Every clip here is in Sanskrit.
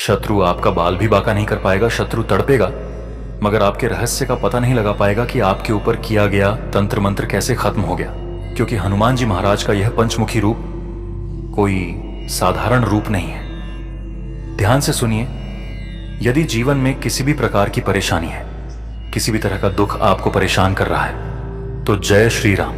शत्रु आपका बाल भी बांका नहीं कर पाएगा, शत्रु तड़पेगा, मगर आपके रहस्य का पता नहीं लगा पाएगा कि आपके ऊपर किया गया तंत्र मंत्र कैसे खत्म हो गया। क्योंकि हनुमान जी महाराज का यह पंचमुखी रूप कोई साधारण रूप नहीं है। ध्यान से सुनिए, यदि जीवन में किसी भी प्रकार की परेशानी है, किसी भी तरह का दुख आपको परेशान कर रहा है, तो जय श्री राम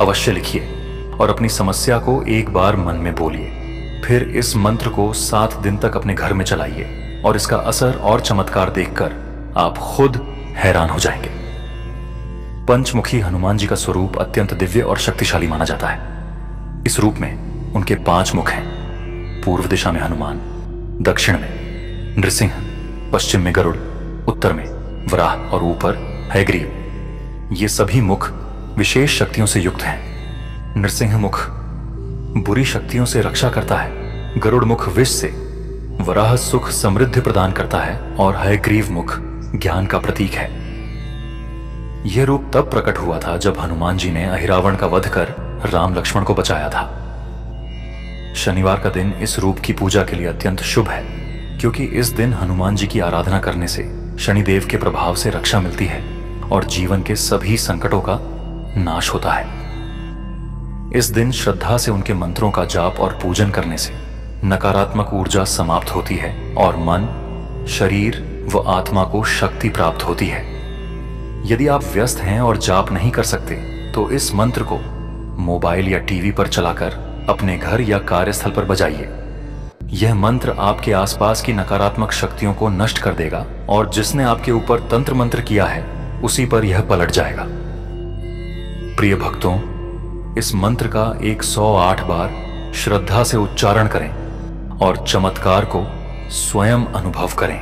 अवश्य लिखिए और अपनी समस्या को एक बार मन में बोलिए। फिर इस मंत्र को 7 दिन तक अपने घर में चलाइए और इसका असर और चमत्कार देखकर आप खुद हैरान हो जाएंगे। पंचमुखी हनुमान जी का स्वरूप अत्यंत दिव्य और शक्तिशाली माना जाता है। इस रूप में उनके 5 मुख हैं। पूर्व दिशा में हनुमान, दक्षिण में नृसिंह, पश्चिम में गरुड़, उत्तर में वराह और ऊपर हयग्रीव। ये सभी मुख विशेष शक्तियों से युक्त हैं। नृसिंह मुख बुरी शक्तियों से रक्षा करता है, गरुड़ मुख विष से, वराह सुख समृद्धि प्रदान करता है और हयग्रीव मुख ज्ञान का प्रतीक है। यह रूप तब प्रकट हुआ था जब हनुमान जी ने अहिरावण का वध कर राम लक्ष्मण को बचाया था। शनिवार का दिन इस रूप की पूजा के लिए अत्यंत शुभ है, क्योंकि इस दिन हनुमान जी की आराधना करने से शनिदेव के प्रभाव से रक्षा मिलती है और जीवन के सभी संकटों का नाश होता है। इस दिन श्रद्धा से उनके मंत्रों का जाप और पूजन करने से नकारात्मक ऊर्जा समाप्त होती है और मन, शरीर व आत्मा को शक्ति प्राप्त होती है। यदि आप व्यस्त हैं और जाप नहीं कर सकते तो इस मंत्र को मोबाइल या टीवी पर चलाकर अपने घर या कार्यस्थल पर बजाइए। यह मंत्र आपके आसपास की नकारात्मक शक्तियों को नष्ट कर देगा और जिसने आपके ऊपर तंत्र मंत्र किया है उसी पर यह पलट जाएगा। प्रिय भक्तों, इस मंत्र का 108 बार श्रद्धा से उच्चारण करें और चमत्कार को स्वयं अनुभव करें।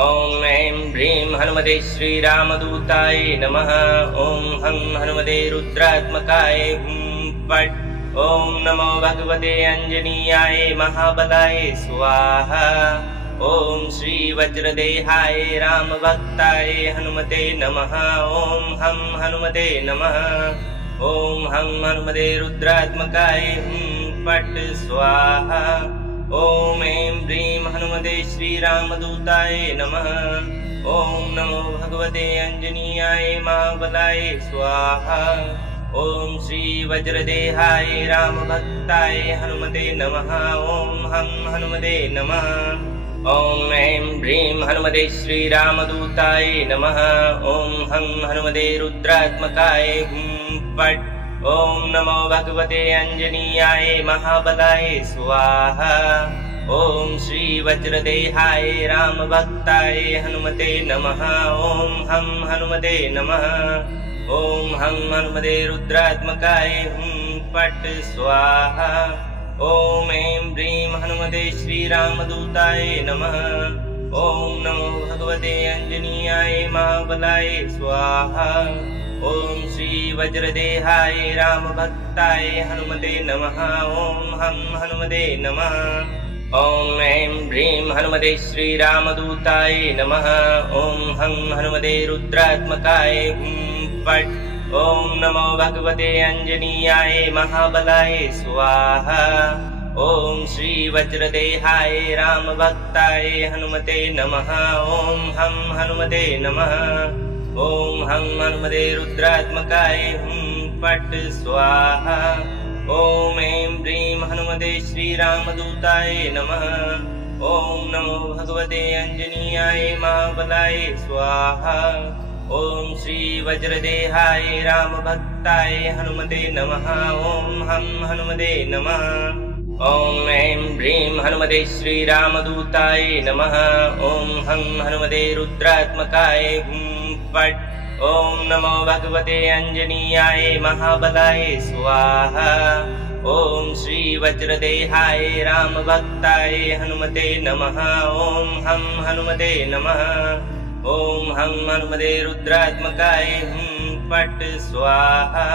ओम ऐं ह्रीं हनुमते श्रीरामदूताय नमः। ओम हं हनुमते रुद्रात्मकाय फट्। ओम नमो भगवते अंजनीयाय महाबलाय स्वाहा। ओम श्री वज्रदेहाय रामभक्ताय हनुमते नमः। ओम हं हनुमते नमः। ओम हं हनुमते रुद्रात्मकाय फट् स्वाहा। ओम ऐं ह्रीं हनुमते श्रीरामदूताय नमः। ओम नमो भगवते अंजनीयाय महाबलाय स्वाहा। ओम श्री वज्रदेहाय रामभक्ताय हनुमते नमः। ओम हं हनुमते नमः। ओम ऐं ह्रीं हनुमते श्रीरामदूताय नमः। ओम हं हनुमते रुद्रात्मकाय फट्। ओम नमो भगवते अंजनीयाय महाबलाय स्वाहा। ओम श्री वज्रदेहाय रामभक्ताय हनुमते नमः। ओम हं हनुमते नमः। ओम हं हनुमते रुद्रात्मकाय फट् स्वाहा। ओम ऐं ह्रीं हनुमते श्रीरामदूताय नमः। ओम नमो भगवते अंजनीयाय महाबलाय स्वाहा। ओम श्री वज्रदेहाय रामभक्ताय हनुमते नमः। ओम हं हनुमते नमः। ओम ऐं ह्रीं हनुमते श्रीरामदूताय नमः। ओम हं हनुमते रुद्रात्मकाय फट्। ओम नमो भगवते अंजनीयाय महाबलाय स्वाहा। ओम श्री वज्रदेहाय रामभक्ताय हनुमते नमः। ओम हं हनुमते नमः। ओम हं हनुमते रुद्रात्मकाय फट् स्वाहा। ओम ऐं ह्रीं हनुमते श्रीरामदूताय नमः। ओम नमो भगवते अंजनीयाय महाबलाय स्वाहा। ओम श्री वज्रदेहाय रामभक्ताय हनुमते नमः। ओम हं हनुमते नमः। ओम ऐं ह्रीं हनुमते श्रीरामदूताय नमः। ओम हं हनुमते रुद्रात्मकाय फट्। ओम नमो भगवते अंजनीयाय महाबलाय स्वाहा। ओम श्री वज्रदेहाय रामभक्ताय हनुमते नमः। ओम हं हनुमते नमः। ओम हं हनुमते रुद्रात्मकाय फट् स्वाहा।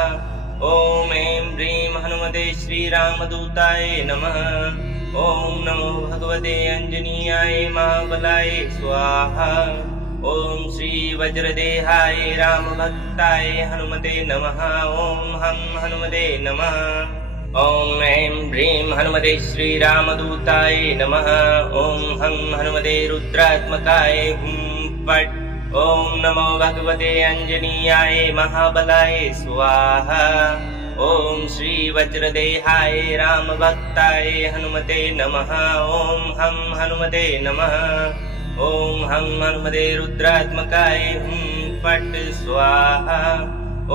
ओम ऐं ह्रीं हनुमते श्रीरामदूताय नमः। ओम नमो भगवते अंजनीयाय महाबलाय स्वाहा। ओम श्री वज्रदेहाय रामभक्ताय हनुमते नमः। ओम हं हनुमते नमः। ॐ ऐं ह्रीं हनुमते श्रीरामदूताय नमः। ॐ हं हनुमते रुद्रात्मकाय हुं फट्। ॐ नमो भगवते अञ्जनीयाय महाबलाय स्वाहा। ॐ श्रीवज्रदेहाय रामभक्ताय हनुमते नमः। ॐ हं हनुमते नमः। ॐ हं हनुमते रुद्रात्मकाय हुं फट् स्वाहा।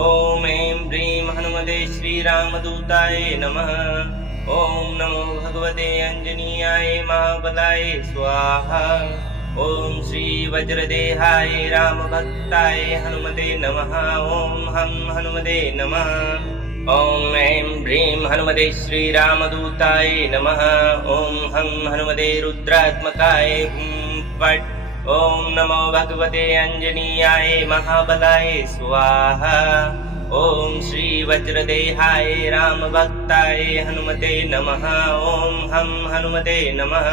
ॐ ऐं ह्रीं हनुमते श्रीरामदूताय नमः। ॐ नमो भगवते अञ्जनीयाय महाबलाय स्वाहा। ॐ श्रीवज्रदेहाय रामभक्ताय हनुमते नमः। ॐ हं हनुमते नमः। ॐ ऐं ह्रीं हनुमते श्रीरामदूताय नमः। ॐ हं हनुमते रुद्रात्मकाय हुं फट्। ॐ नमो भगवते अञ्जनीयाय महाबलाय स्वाहा। ॐ श्रीवज्रदेहाय रामभक्ताय हनुमते नमः। ॐ हं हनुमते नमः।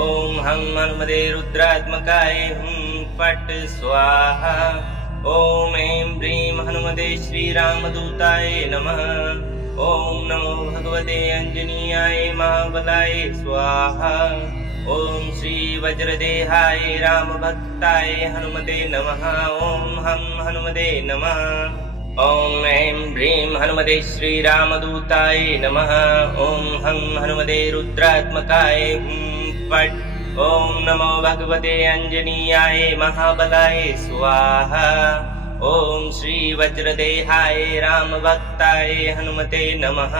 ॐ हं हनुमते रुद्रात्मकाय हुं फट् स्वाहा। ॐ ऐं ह्रीं हनुमते श्रीरामदूताय नमः। ॐ नमो भगवते अञ्जनीयाय महाबलाय स्वाहा। ॐ श्रीवज्रदेहाय रामभक्ताय हनुमते नमः। ॐ हं हनुमते नमः। ॐ ऐं ह्रीं हनुमते श्रीरामदूताय नमः। ॐ हं हनुमते रुद्रात्मकाय हुं फट्। ॐ नमो भगवते अञ्जनीयाय महाबलाय स्वाहा। ॐ श्रीवज्रदेहाय रामभक्ताय हनुमते नमः।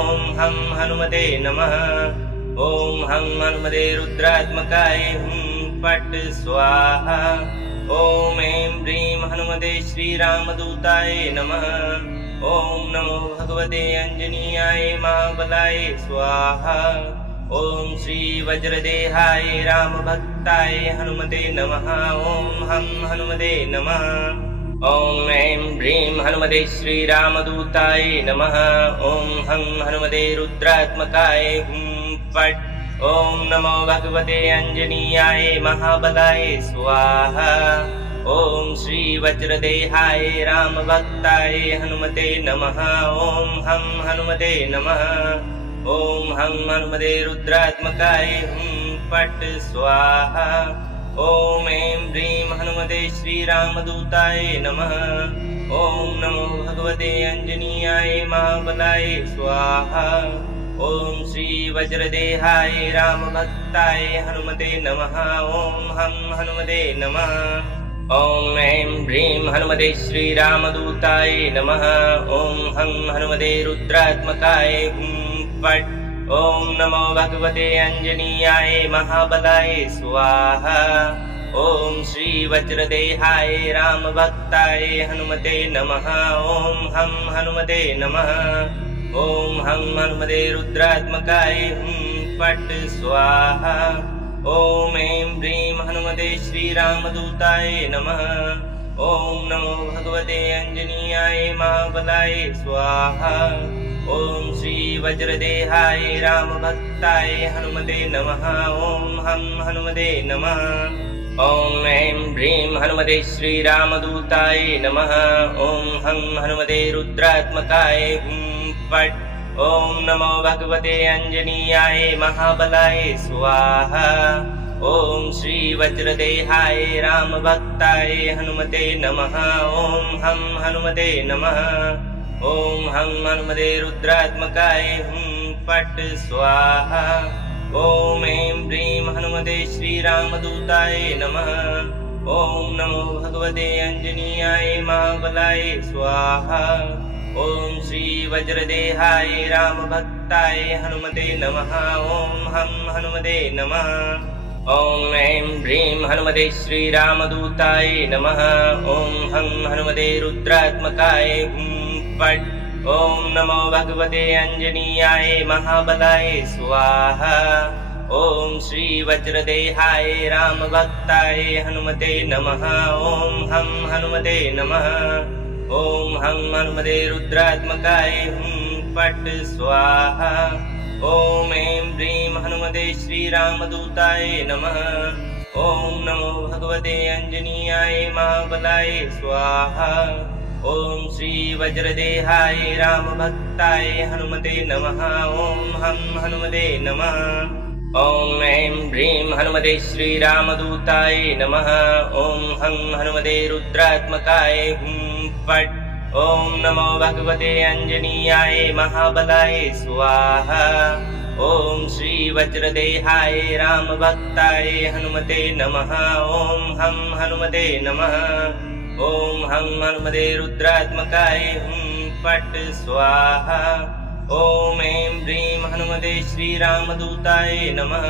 ॐ हं हनुमते नमः। ॐ हं हनुमते रुद्रात्मकाय हुं फट् स्वाहा। ॐ ऐं ह्रीं हनुमते श्रीरामदूताय नमः। ॐ नमो भगवते अञ्जनीयाय महाबलाय स्वाहा। ॐ श्रीवज्रदेहाय रामभक्ताय हनुमते नमः। ॐ हं हनुमते नमः। ॐ ऐं ह्रीं हनुमते श्रीरामदूताय नमः। ॐ हं हनुमते रुद्रात्मकाय हुं फट्। ॐ नमो भगवते अञ्जनीयाय महाबलाय स्वाहा। ॐ श्रीवज्रदेहाय रामभक्ताय हनुमते नमः। ॐ हं हनुमते नमः। ॐ हं हनुमते रुद्रात्मकाय हुं फट् स्वाहा। ॐ ऐं ह्रीं हनुमते श्रीरामदूताय नमः। ॐ नमो भगवते अञ्जनीयाय महाबलाय स्वाहा। ॐ श्रीवज्रदेहाय रामभक्ताय हनुमते नमः। ॐ हं हनुमते नमः। ॐ ऐं ह्रीं हनुमते श्रीरामदूताय नमः। ॐ हं हनुमते रुद्रात्मकाय हुं फट्। ॐ नमो भगवते अञ्जनीयाय महाबलाय स्वाहा। ॐ श्रीवज्रदेहाय रामभक्ताय हनुमते नमः। ॐ हं हनुमते नमः। ॐ हं हनुमते रुद्रात्मकाय हुं फट् स्वाहा। ॐ ऐं ह्रीं हनुमते श्रीरामदूताय नमः। ॐ नमो भगवते अञ्जनीयाय महाबलाय स्वाहा। ॐ श्रीवज्रदेहाय रामभक्ताय हनुमते नमः। ॐ हं हनुमते नमः। ॐ ऐं ह्रीं हनुमते श्रीरामदूताय नमः। ॐ हं हनुमते रुद्रात्मकाय हुं फट्। ॐ नमो भगवते अञ्जनीयाय महाबलाय स्वाहा। ॐ श्रीवज्रदेहाय रामभक्ताय हनुमते नमः। ॐ हं हनुमते नमः। ॐ हं हनुमते रुद्रात्मकाय हुं फट् स्वाहा। ॐ ऐं ह्रीं हनुमते श्रीरामदूताय नमः। ॐ नमो भगवते अञ्जनीयाय महाबलाय स्वाहा। ॐ श्रीवज्रदेहाय रामभक्ताय हनुमते नमः। ॐ हं हनुमते नमः। ॐ ऐं ह्रीं हनुमते श्रीरामदूताय नमः। ॐ हं हनुमते रुद्रात्मकाय हुं फट्। ॐ नमो भगवते अञ्जनीयाय महाबलाय स्वाहा। ॐ श्रीवज्रदेहाय रामभक्ताय हनुमते नमः। ॐ हं हनुमते नमः। ॐ हं हनुमते रुद्रात्मकाय हुं फट् स्वाहा। ॐ ऐं ह्रीं हनुमते श्रीरामदूताय नमः। ॐ नमो भगवते अञ्जनीयाय महाबलाय स्वाहा। ओम श्री वज्रदेहाय रामभक्ताय हनुमते नमः। ओम हम हनुमते नमः। ओम ऐं ह्रीं हनुमते श्रीरामदूताय नमः। ओम हं हनुमते रुद्रात्मकाय हुं फट्। ओम नमो भगवते अंजनीयाय महाबलाय स्वाहा। ओम श्री वज्रदेहाय रामभक्ताय हनुमते नमः। ओम हम हनुमते नमः। ओम हं हनुमते रुद्रात्मकाय हुं फट् स्वाहा। ओम ऐं ह्रीं हनुमते श्रीरामदूताय नमः।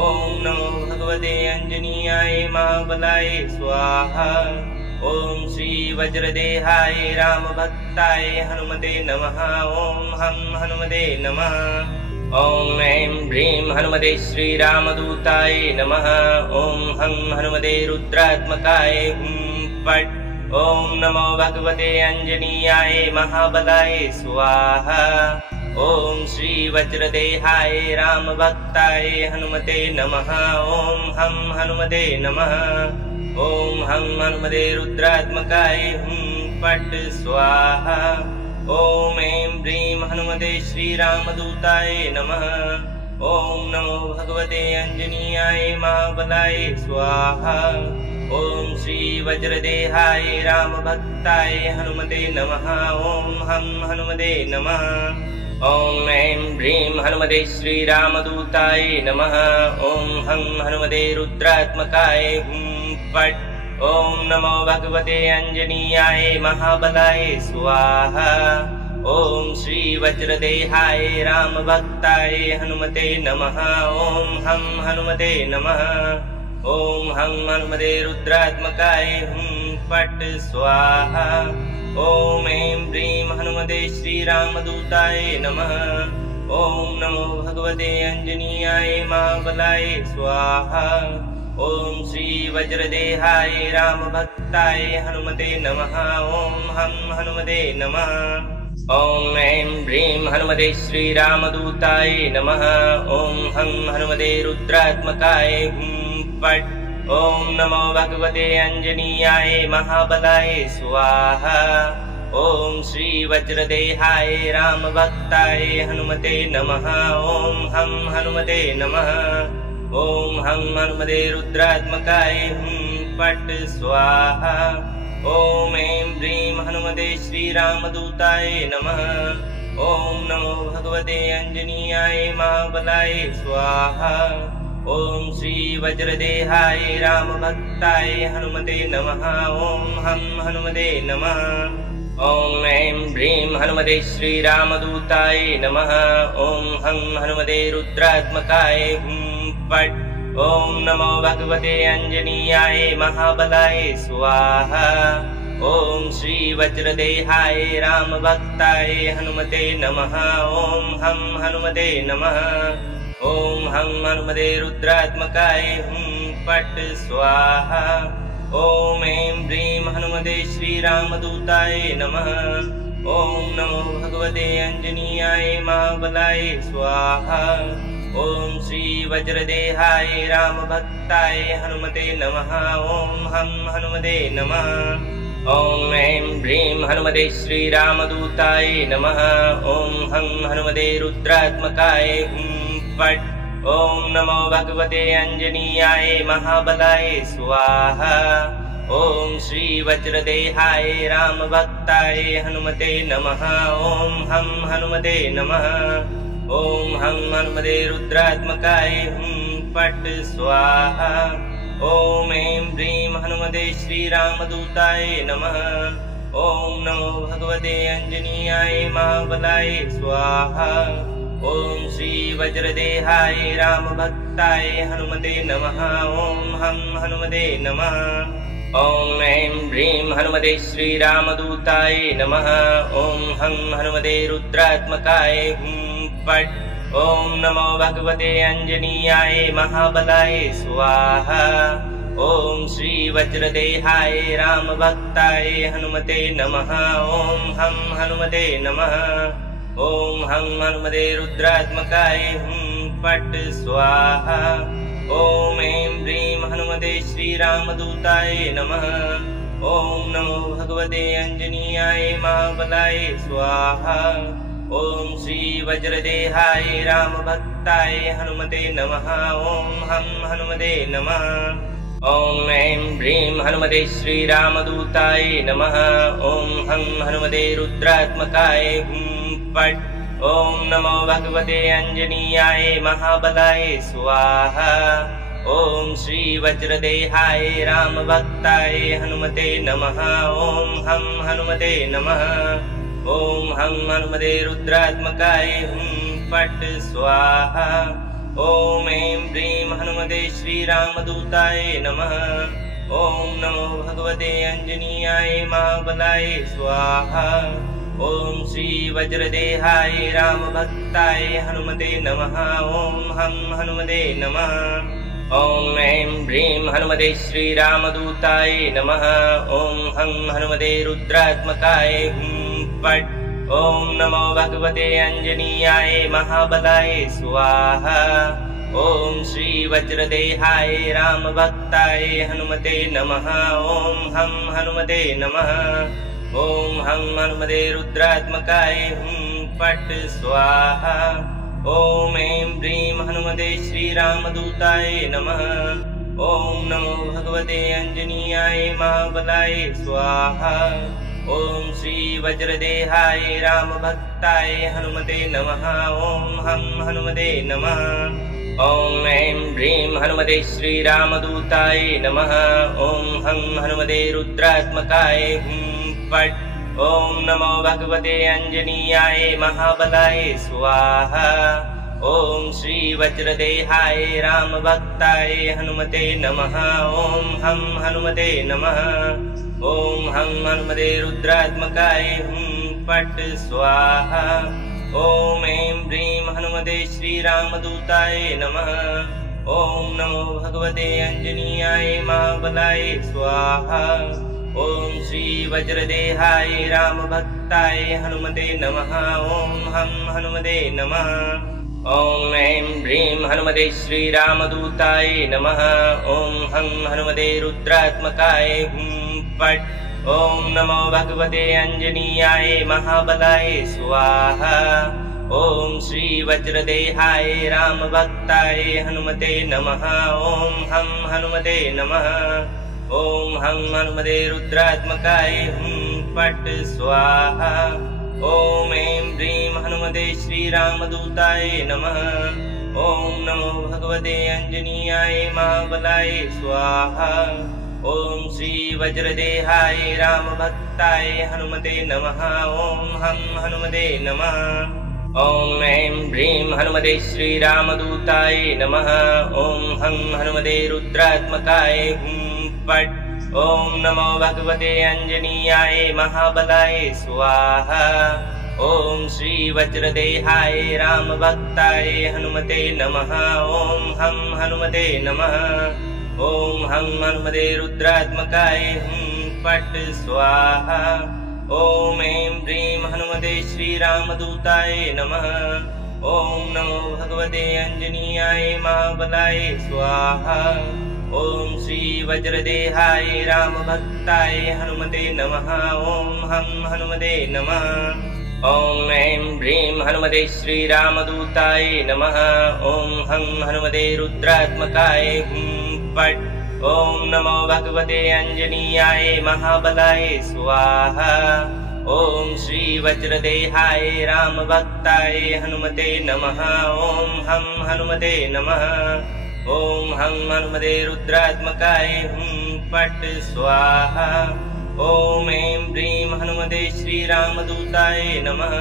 ओम नमो भगवते अंजनीयाय महाबलाय स्वाहा। ओम श्री वज्रदेहाय रामभक्ताय हनुमते नमः। ओम हम हनुमते नमः। ओम ऐं ह्रीं हनुमते श्रीरामदूताय नमः। ओम हं हनुमते रुद्रात्मकाय हुं फट्। ओम नमो भगवते अंजनीयाय महाबलाय स्वाहा। ओम श्री वज्रदेहाय रामभक्ताय हनुमते नमः। ओम हम हनुमते नमः। ओम हं हनुमते रुद्रात्मकाय हुं फट् स्वाहा। ओम ऐं ह्रीं हनुमते श्रीरामदूताय नमः। ओम नमो भगवते अंजनीयाय महाबलाय स्वाहा। ओम श्री वज्रदेहाय रामभक्ताय हनुमते नमः। ओम हम हनुमते नमः। ओम ऐं ह्रीं हनुमते श्रीरामदूताय नमः। ओम हं हनुमते रुद्रात्मकाय हुं फट्। ओम नमो भगवते अंजनीयाय महाबलाय स्वाहा। ओम श्री वज्रदेहाय रामभक्ताय हनुमते नमः। ओम हम हनुमते नमः। ओम हं हनुमते रुद्रात्मकाय हुं फट् स्वाहा। ओम ऐं ह्रीं हनुमते श्रीरामदूताय नमः। ओम नमो भगवते अंजनीयाय महाबलाय स्वाहा। ओम श्री वज्रदेहाय रामभक्ताय हनुमते नमः। ओम हम हनुमते नमः। ओम ऐं ह्रीं हनुमते श्रीरामदूताय नमः। ओम हं हनुमते रुद्रात्मकाय हुं फट्। ओम नमो भगवते अंजनीयाय महाबलाय स्वाहा। ओम श्री वज्रदेहाय रामभक्ताय हनुमते नमः। ओम हम हनुमते नमः। ओम हं हनुमते रुद्रात्मकाय हुं फट् स्वाहा। ओम ऐं ह्रीं हनुमते श्रीरामदूताय नमः। ओम नमो भगवते अंजनीयाय महाबलाय स्वाहा। ओम श्री वज्रदेहाय रामभक्ताय हनुमते नमः। ओम हम हनुमते नमः। ओम ऐं ह्रीं हनुमते श्रीरामदूताय नमः। ओम हं हनुमते रुद्रात्मकाय हुं फट्। ओम नमो भगवते अंजनीयाय महाबलाय स्वाहा। ओम श्री वज्रदेहाय रामभक्ताय हनुमते नमः। ओम हम हनुमते नमः। ओम हं हनुमते रुद्रात्मकाय हुं फट् स्वाहा। ओम ऐं ह्रीं हनुमते श्रीरामदूताय नमः। ओम नमो भगवते अंजनीयाय महाबलाय स्वाहा। ओम श्री वज्रदेहाय रामभक्ताय हनुमते नमः। ओम हम हनुमते नमः। ओम ऐं ह्रीं हनुमते श्रीरामदूताय नमः। ओम हं हनुमते रुद्रात्मकाय हुं फट्। ओम नमो भगवते अंजनीयाय महाबलाय स्वाहा। ओम श्री वज्रदेहाय रामभक्ताय हनुमते नमः। ओम हम हनुमते नमः। ओम हं हनुमते रुद्रात्मकाय हुं फट् स्वाहा। ओम ऐं ह्रीं हनुमते श्रीरामदूताय नमः। ओम नमो भगवते अंजनीयाय महाबलाय स्वाहा। ओम श्री वज्रदेहाय रामभक्ताय हनुमते नमः। ओम हम हनुमते नमः। ओम ऐं ह्रीं हनुमते श्रीरामदूताय नमः। ओम हं हनुमते रुद्रात्मकाय हुं फट्। ओम नमो भगवते अंजनीयाय महाबलाय स्वाहा। ओम श्री वज्रदेहाय रामभक्ताय हनुमते नमः। ओम हम हनुमते नमः। ओम हं हनुमते रुद्रात्मकाय हुं फट् स्वाहा। ओम ऐं ह्रीं हनुमते श्रीरामदूताय नमः। ॐ नमो भगवते अंजनीयाय महाबलाय स्वाहा। ॐ श्री वज्रदेहाय रामभक्ताय हनुमते नमः। ॐ हं हनुमते नमः। ॐ ऐं ह्रीं हनुमते श्रीरामदूताय नमः। ॐ हं हनुमते रुद्रात्मकाय हुं फट्। ॐ नमो भगवते अंजनीयाय महाबलाय स्वाहा। ॐ श्री वज्रदेहाय रामभक्ताय हनुमते नमः। ॐ हं हनुमते नमः। ॐ हं हनुमते रुद्रात्मकाय हुं फट् स्वाहा। ॐ ऐं ह्रीं हनुमते श्रीरामदूताय नमः। ॐ नमो भगवते अंजनीयाय महाबलाय स्वाहा। ॐ श्री वज्रदेहाय रामभक्ताय हनुमते नमः। ॐ हं हनुमते नमः। ॐ ऐं ह्रीं हनुमते श्रीरामदूताय नमः। ॐ हं हनुमते रुद्रात्मकाय हुं फट्। ॐ नमो भगवते अंजनीयाय महाबलाय स्वाहा। ॐ श्री वज्रदेहाय रामभक्ताय हनुमते नमः। ॐ हं हनुमते नमः। ॐ हं हनुमते रुद्रात्मकाय हुं फट् स्वाहा। ॐ ऐं ह्रीं हनुमते श्रीरामदूताय नमः। ॐ नमो भगवते अंजनीयाय महाबलाय स्वाहा। ॐ श्री वज्रदेहाय रामभक्ताय हनुमते नमः। ॐ हं हनुमते नमः। ॐ ऐं ह्रीं हनुमते श्रीरामदूताय नमः। ॐ हं हनुमते रुद्रात्मकाय हुं फट्। ॐ नमो भगवते अंजनीयाय महाबलाय स्वाहा। ॐ श्री वज्रदेहाय रामभक्ताय हनुमते नमः। ॐ हं हनुमते नमः। ॐ हं हनुमते रुद्रात्मकाय हुं फट् स्वाहा। ॐ ऐं ह्रीं हनुमते श्रीरामदूताय नमः। ॐ नमो भगवते अंजनीयाय महाबलाय स्वाहा। ॐ श्री वज्रदेहाय रामभक्ताय हनुमते नमः। ॐ हं हनुमते नमः। ॐ ऐं ह्रीं हनुमते श्रीरामदूताय नमः। ॐ हं हनुमते रुद्रात्मकाय हुं फट्। ॐ नमो भगवते अंजनीयाय महाबलाय स्वाहा। ॐ श्री वज्रदेहाय रामभक्ताय हनुमते नमः। ॐ हं हनुमते नमः। ॐ हं हनुमते रुद्रात्मकाय हुं फट् स्वाहा। ॐ ऐं ह्रीं हनुमते श्रीरामदूताय नमः। ॐ नमो भगवते अंजनीयाय महाबलाय स्वाहा। ॐ श्री वज्रदेहाय रामभक्ताय हनुमते नमः। ॐ हं हनुमते नमः। ॐ ऐं ह्रीं हनुमते श्रीरामदूताय नमः। ॐ हं हनुमते रुद्रात्मकाय हुं फट्। ॐ नमो भगवते अंजनीयाय महाबलाय स्वाहा। ॐ श्री वज्रदेहाय रामभक्ताय हनुमते नमः। ॐ हं हनुमते नमः। ॐ हं हनुमते रुद्रात्मकाय हुं फट् स्वाहा। ॐ ऐं ह्रीं हनुमते श्रीरामदूताय नमः। ॐ नमो भगवते अंजनीयाय महाबलाय स्वाहा। ॐ श्री वज्रदेहाय रामभक्ताय हनुमते नमः। ॐ हं हनुमते नमः। ॐ ऐं ह्रीं हनुमते श्रीरामदूताय नमः। ॐ हं हनुमते रुद्रात्मकाय हुं फट्। ॐ नमो भगवते अंजनीयाय महाबलाय स्वाहा। ॐ श्री वज्रदेहाय रामभक्ताय हनुमते नमः। ॐ हं हनुमते नमः। ॐ हं हनुमते रुद्रात्मकाय हुं फट् स्वाहा। ॐ ऐं ह्रीं हनुमते श्रीरामदूताय नमः।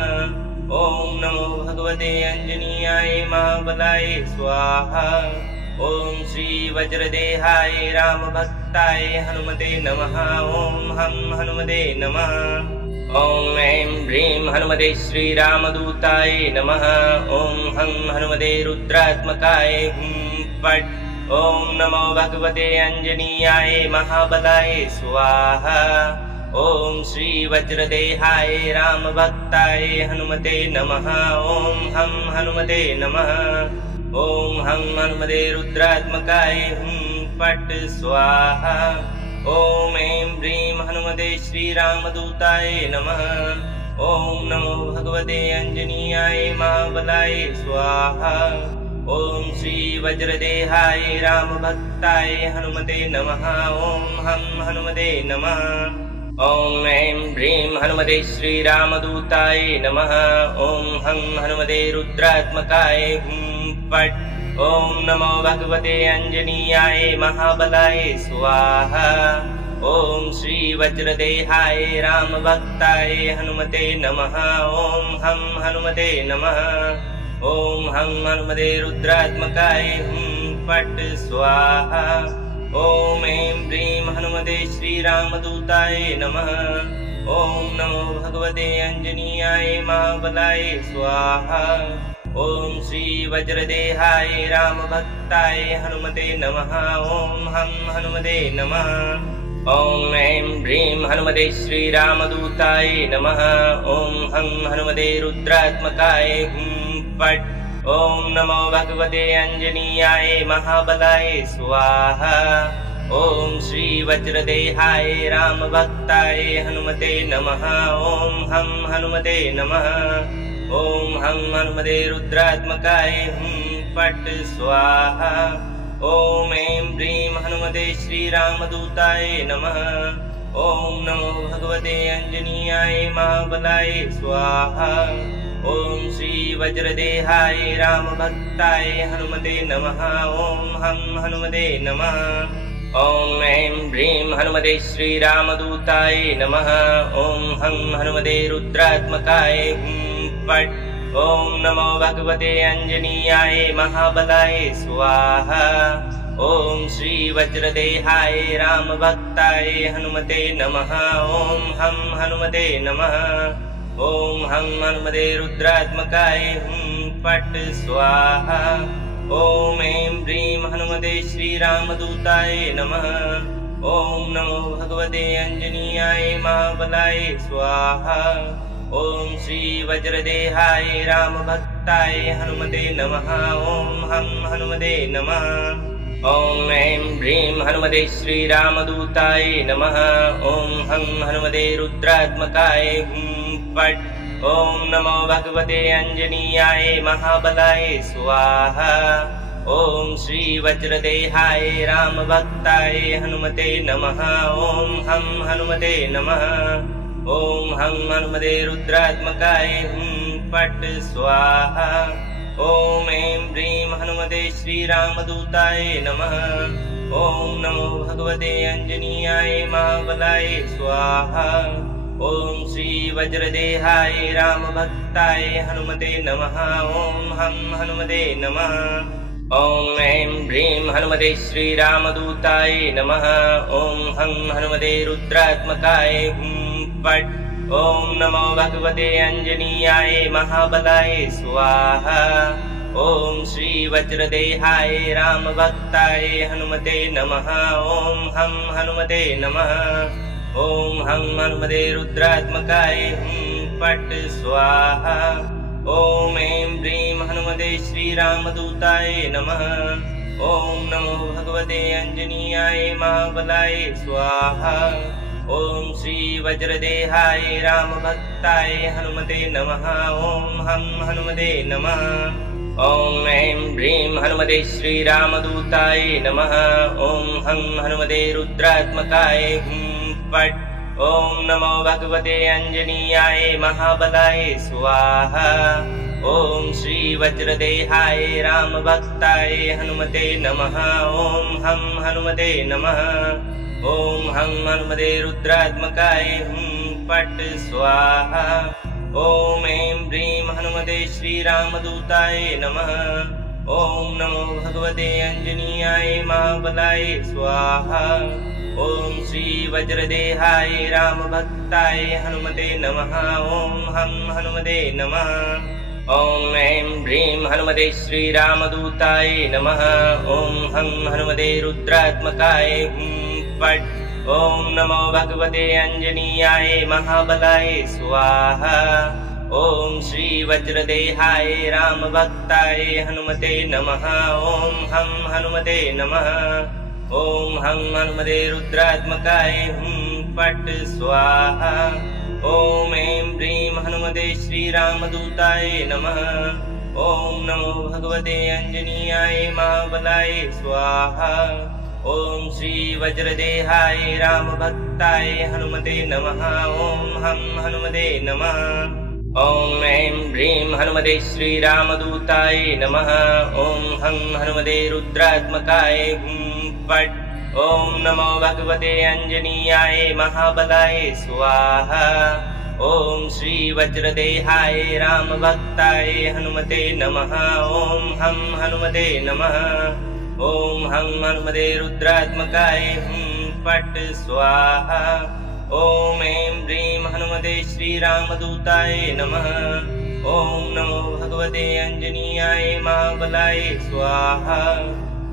ॐ नमो भगवते अंजनीयाय महाबलाय स्वाहा। ॐ श्री वज्रदेहाय रामभक्ताय हनुमते नमः। ॐ हं हनुमते नमः। ॐ ऐं ह्रीं हनुमते श्रीरामदूताय नमः। ॐ हं हनुमते रुद्रात्मकाय हुं फट्। ॐ नमो भगवते अंजनीयाय महाबलाय स्वाहा। ॐ श्री वज्रदेहाय रामभक्ताय हनुमते नमः। ॐ हं हनुमते नमः। ॐ हं हनुमते रुद्रात्मकाय हुं फट् स्वाहा। ॐ ऐं ह्रीं हनुमते श्रीरामदूताय नमः। ॐ नमो भगवते अंजनीयाय महाबलाय स्वाहा। ॐ श्री वज्रदेहाय रामभक्ताय हनुमते नमः। ॐ हं हनुमते नमः। ॐ ऐं ह्रीं हनुमते श्रीरामदूताय नमः। ॐ हं हनुमते रुद्रात्मकाय हुं फट्। ॐ नमो भगवते अंजनीयाय महाबलाय स्वाहा। ॐ श्री वज्रदेहाय रामभक्ताय हनुमते नमः। ॐ हं हनुमते नमः। ॐ हं हनुमते रुद्रात्मकाय हुं फट् स्वाहा। ॐ ऐं ह्रीं हनुमते श्रीरामदूताय नमः। ॐ नमो भगवते अंजनीयाय महाबलाय स्वाहा। ॐ श्री वज्रदेहाय रामभक्ताय हनुमते नमः। ॐ हं हनुमते नमः। ॐ ऐं ह्रीं हनुमते श्रीरामदूताय नमः। ॐ हं हनुमते रुद्रात्मकाय हुं फट्। ॐ नमो भगवते अंजनीयाय महाबलाय स्वाहा। ॐ श्री वज्रदेहाय रामभक्ताय हनुमते नमः। ॐ हं हनुमते नमः। ॐ हं हनुमते रुद्रात्मकाय हुं फट् स्वाहा। ॐ ऐं ह्रीं हनुमते श्रीरामदूताय नमः। ॐ नमो भगवते अंजनीयाय महाबलाय स्वाहा। ॐ श्री वज्रदेहाय रामभक्ताय हनुमते नमः। ॐ हं हनुमते नमः। ॐ ऐं ह्रीं हनुमते श्रीरामदूताय नमः। ॐ हं हनुमते रुद्रात्मकाय हुं फट्। ॐ नमो भगवते अंजनीयाय महाबलाय स्वाहा। ॐ श्री वज्रदेहाय रामभक्ताय हनुमते नमः। ॐ हं हनुमते नमः। ॐ हं हनुमते रुद्रात्मकाय हुं फट् स्वाहा। ॐ ऐं ह्रीं हनुमते श्रीरामदूताय नमः। ॐ नमो भगवते अंजनीयाय महाबलाय स्वाहा। ॐ श्री वज्रदेहाय रामभक्ताय हनुमते नमः। ॐ हं हनुमते नमः। ॐ ऐं ह्रीं हनुमते श्रीरामदूताय नमः। ॐ हं हनुमते रुद्रात्मकाय हुं फट्। ॐ नमो भगवते अंजनीयाय महाबलाय स्वाहा। ॐ श्री वज्रदेहाय रामभक्ताय हनुमते नमः। ॐ हं हनुमते नमः। ॐ हं हनुमते रुद्रात्मकाय हुं फट् स्वाहा। ॐ ऐं ह्रीं हनुमते श्रीरामदूताय नमः। ॐ नमो भगवते अंजनीयाय महाबलाय स्वाहा। ॐ श्री वज्रदेहाय रामभक्ताय हनुमते नमः। ॐ हं हनुमते नमः। ॐ ऐं ह्रीं हनुमते श्रीरामदूताय नमः। ॐ हं हनुमते रुद्रात्मकाय हुं फट्। ॐ नमो भगवते अंजनीयाय महाबलाय स्वाहा। ॐ श्री वज्रदेहाय रामभक्ताय हनुमते नमः। ॐ हं हनुमते नमः। ॐ हं हनुमते रुद्रात्मकाय हुं फट् स्वाहा। ॐ ऐं ह्रीं हनुमते श्रीरामदूताय नमः। ॐ नमो भगवते अंजनीयाय महाबलाय स्वाहा। ॐ श्री वज्रदेहाय रामभक्ताय हनुमते नमः। ॐ हं हनुमते नमः। ॐ ऐं ह्रीं हनुमते श्रीरामदूताय नमः। ॐ हं हनुमते रुद्रात्मकाय हुं फट्। ॐ नमो भगवते अंजनीयाय महाबलाय स्वाहा। ॐ श्री वज्रदेहाय रामभक्ताय हनुमते नमः। ॐ हं हनुमते नमः। ॐ हं हनुमते रुद्रात्मकाय हुं फट् स्वाहा। ॐ ऐं ह्रीं हनुमते श्रीरामदूताय नमः। ॐ नमो भगवते अंजनीयाय महाबलाय स्वाहा। ॐ श्री वज्रदेहाय रामभक्ताय हनुमते नमः। ॐ हं हनुमते नमः। ॐ ऐं ह्रीं हनुमते श्रीरामदूताय नमः। ॐ हं हनुमते रुद्रात्मकाय हुं फट्। ॐ नमो भगवते अंजनीयाय महाबलाय स्वाहा। ॐ श्री वज्रदेहाय रामभक्ताय हनुमते नमः। ॐ हं हनुमते नमः। ॐ हं हनुमते रुद्रात्मकाय हुं फट् स्वाहा। ॐ ऐं ह्रीं हनुमते श्रीरामदूताय नमः। ॐ नमो भगवते अंजनीयाय महाबलाय स्वाहा। ॐ श्री वज्रदेहाय रामभक्ताय हनुमते नमः। ॐ हं हनुमते नमः। ॐ ऐं ह्रीं हनुमते श्रीरामदूताय नमः। ॐ हं हनुमते रुद्रात्मकाय हुं फट्। ॐ नमो भगवते अंजनीयाय महाबलाय स्वाहा। ॐ श्री वज्रदेहाय रामभक्ताय हनुमते नमः। ॐ हं हनुमते नमः। ॐ हं हनुमते रुद्रात्मकाय हुं फट् स्वाहा। ॐ ऐं ह्रीं हनुमते श्रीरामदूताय नमः। ॐ नमो भगवते अंजनीयाय महाबलाय स्वाहा।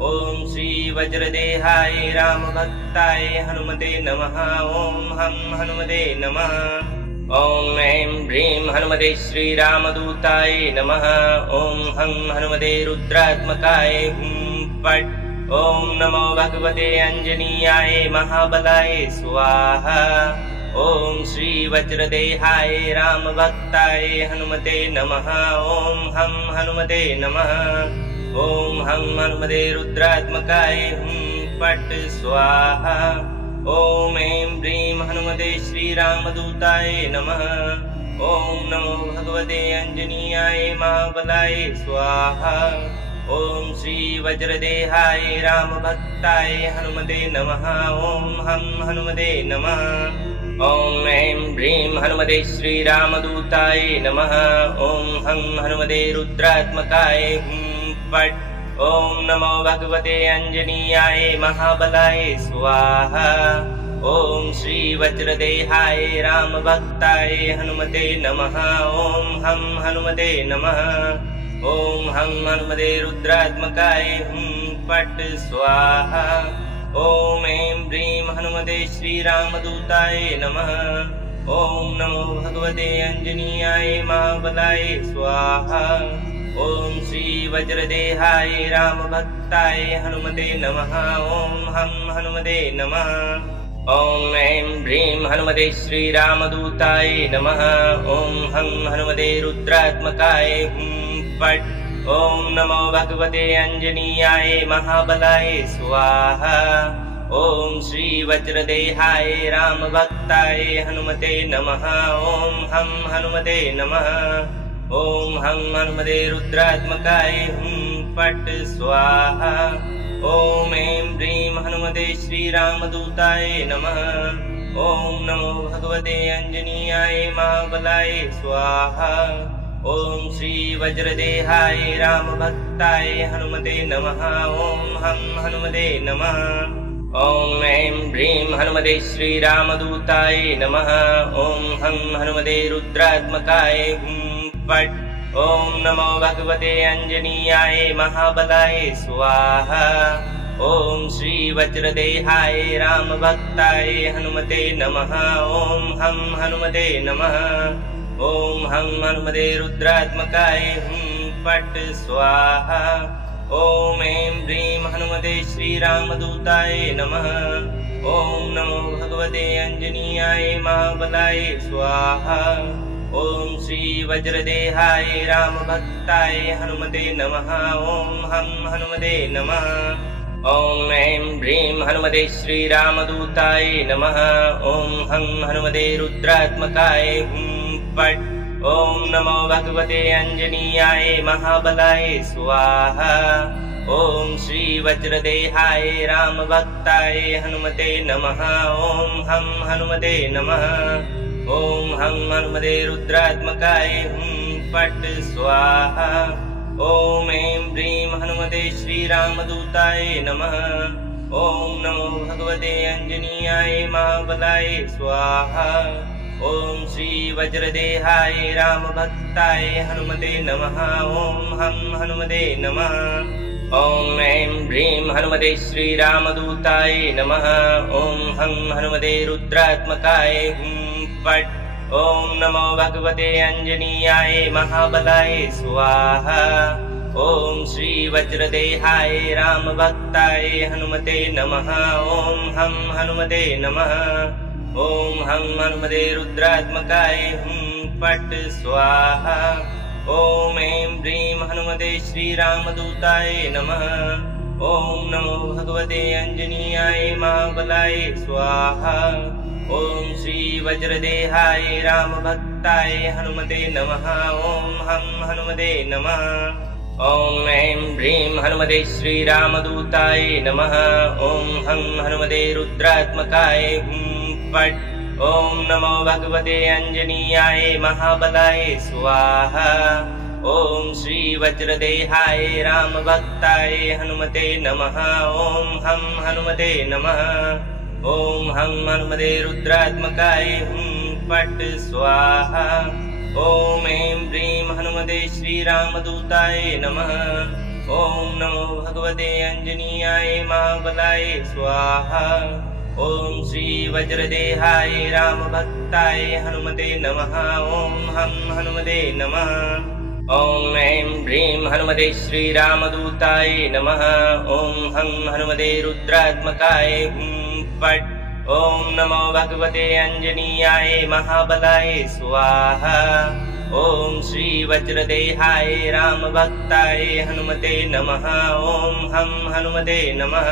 ॐ श्री वज्रदेहाय रामभक्ताय हनुमते नमः। ॐ हं हनुमते नमः। ॐ ऐं ह्रीं हनुमते श्रीरामदूताय नमः। ॐ हं हनुमते रुद्रात्मकाय हुं फट्। ॐ नमो भगवते अंजनीयाय महाबलाय स्वाहा। ॐ श्री वज्रदेहाय रामभक्ताय हनुमते नमः। ॐ हं हनुमते नमः। ॐ हं हनुमते रुद्रात्मकाय हुं फट् स्वाहा। ॐ ऐं ह्रीं हनुमते श्रीरामदूताय नमः। ॐ नमो भगवते अंजनीयाय महाबलाय स्वाहा। ॐ श्री वज्रदेहाय रामभक्ताय हनुमते नमः। ॐ हं हनुमते नमः। ॐ ऐं ह्रीं हनुमते श्रीरामदूताय नमः। ॐ हं हनुमते रुद्रात्मकाय हुं फट्। ॐ नमो भगवते अंजनीयाय महाबलाय स्वाहा। ॐ श्री वज्रदेहाय रामभक्ताय हनुमते नमः। ॐ हं हनुमते नमः। ॐ हं हनुमते रुद्रात्मकाय हुं फट् स्वाहा। ॐ ऐं ह्रीं हनुमते श्रीरामदूताय नमः। ॐ नमो भगवते अंजनीयाय महाबलाय स्वाहा। ॐ श्री वज्रदेहाय रामभक्ताय हनुमते नमः। ॐ हं हनुमते नमः। ॐ ऐं ह्रीं हनुमते श्रीरामदूताय नमः। ॐ हं हनुमते रुद्रात्मकाय हुं फट्। ॐ नमो भगवते अंजनीयाय महाबलाय स्वाहा। ॐ श्री वज्रदेहाय रामभक्ताय हनुमते नमः। ॐ हं हनुमते नमः। ॐ हं हनुमते रुद्रात्मकाय हुं फट् स्वाहा। ॐ ऐं ह्रीं हनुमते श्रीरामदूताय नमः। ॐ नमो भगवते अंजनीयाय महाबलाय स्वाहा। ॐ श्री वज्रदेहाय रामभक्ताय हनुमते नमः। ॐ हं हनुमते नमः। ॐ ऐं ह्रीं हनुमते श्रीरामदूताय नमः। ॐ हं हनुमते रुद्रात्मकाय हुं फट्। ॐ नमो भगवते अंजनीयाय महाबलाय स्वाहा। ॐ श्री वज्रदेहाय रामभक्ताय हनुमते नमः। ॐ हं हनुमते नमः। ॐ हं हनुमते रुद्रात्मकाय हुं फट् स्वाहा। ॐ ऐं ह्रीं हनुमते श्रीरामदूताय नमः। ॐ नमो भगवते अंजनीयाय महाबलाय स्वाहा। ॐ श्री वज्रदेहाय रामभक्ताय हनुमते नमः। ॐ हं हनुमते नमः। ॐ ऐं ह्रीं हनुमते श्रीरामदूताय नमः। ॐ हं हनुमते रुद्रात्मकाय हुं फट्। ॐ नमो भगवते अंजनीयाय महाबलाय स्वाहा। ॐ श्री वज्रदेहाय रामभक्ताय हनुमते नमः। ॐ हं हनुमते नमः। ॐ हं हनुमते रुद्रात्मकाय हुं फट् स्वाहा। ॐ ऐं ह्रीं हनुमते श्रीरामदूताय नमः। ॐ नमो भगवते अंजनीयाय महाबलाय स्वाहा। ॐ श्री वज्रदेहाय रामभक्ताय हनुमते नमः। ॐ हं हनुमते नमः। ॐ ऐं ह्रीं हनुमते श्रीरामदूताय नमः। ॐ हं हनुमते रुद्रात्मकाय हुं फट्। ॐ नमो भगवते अंजनीयाय महाबलाय स्वाहा। ओम श्री वज्रदेहाय रामभक्ताय हनुमते नमः। ओम हम हनुमते नमः। ओम हम हनुमते रुद्रात्मकाय हुं फट् स्वाहा। ओम ऐं ह्रीं हनुमते श्रीरामदूताय नमः। ओम नमो भगवते अंजनीयाय महाबलाय स्वाहा। ओम श्री वज्रदेहाय रामभक्ताय हनुमते नमः। ओम हम हनुमते नमः। ओम ऐं ह्रीं हनुमते श्रीरामदूताय नमः। ओम हम हनुमते रुद्रात्मकाय हुं फट्। ओम नमो भगवते अंजनीयाय महाबलाय स्वाहा। ओम श्री वज्रदेहाय रामभक्ताय हनुमते नमः। ओम हम हनुमते नमः। ओम हम हनुमते रुद्रात्मकाय हुं फट् स्वाहा। ओम ऐं ह्रीं हनुमते श्रीरामदूताय नमः। ओम नमो भगवते अंजनीयाय महाबलाय स्वाहा। ओम श्री वज्रदेहाय रामभक्ताय हनुमते नमः। ओम हम हनुमते नमः। ओम ऐं ह्रीं हनुमते श्रीरामदूताय नमः। ओम हम हनुमते रुद्रात्मकाय हुं फट्। ओम नमो भगवते अंजनीयाय महाबलाय स्वाहा। ओम श्री वज्रदेहाय रामभक्ताय हनुमते नमः। ओम हम हनुमते नमः।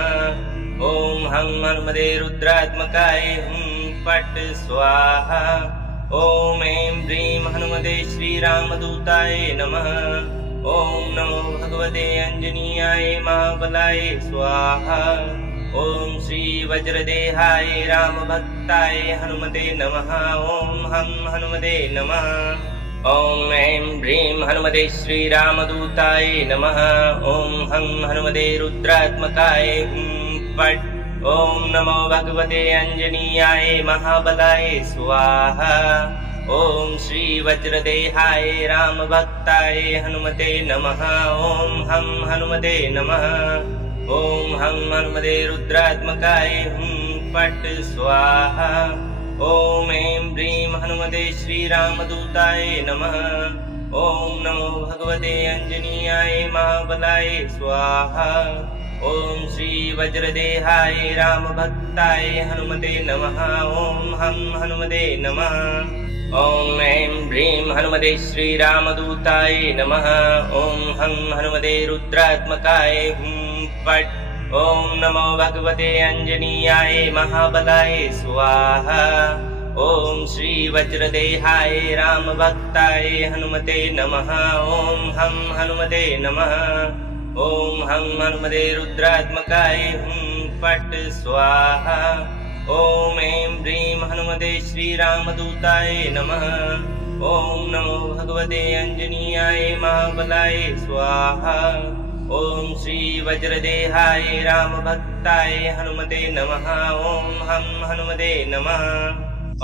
ओम हम हनुमते रुद्रात्मकाय हुं फट् स्वाहा। ओम ऐं ह्रीं हनुमते श्रीरामदूताय नमः। ओम नमो भगवते अंजनीयाय महाबलाय स्वाहा। ओम श्री वज्रदेहाय रामभक्ताय हनुमते नमः। ओम हम हनुमते नमः। ओम ऐं ह्रीं हनुमते श्रीरामदूताय नमः। ओम हम हनुमते रुद्रात्मकाय हुं फट्। ओम नमो भगवते अंजनीयाय महाबलाय स्वाहा। ओम श्री वज्रदेहाय रामभक्ताय हनुमते नमः। ओम हम हनुमते नमः। ओम हम हनुमते रुद्रात्मकाय हुं फट् स्वाहा। ओम ऐं ह्रीं हनुमते श्रीरामदूताय नमः। ओम नमो भगवते अंजनीयाय महाबलाय स्वाहा। ओम श्री वज्रदेहाय रामभक्ताय हनुमते नमः। ओम हम हनुमते नमः। ओम ऐं ह्रीं हनुमते श्रीरामदूताय नमः। ओम हम हनुमते रुद्रात्मकाय हुं फट्। ओम नमो भगवते अंजनीयाय महाबलाय स्वाहा। ओम श्री वज्रदेहाय रामभक्ताय हनुमते नमः। ओम हम हनुमते नमः। ओम हम हनुमते रुद्रात्मकाय हुं फट् स्वाहा। ओम ऐं ह्रीं हनुमते श्रीरामदूताय नमः। ओम नमो भगवते अंजनीयाय महाबलाय स्वाहा। ओम श्री वज्रदेहाय रामभक्ताय हनुमते नमः। ओम हम हनुमते नमः।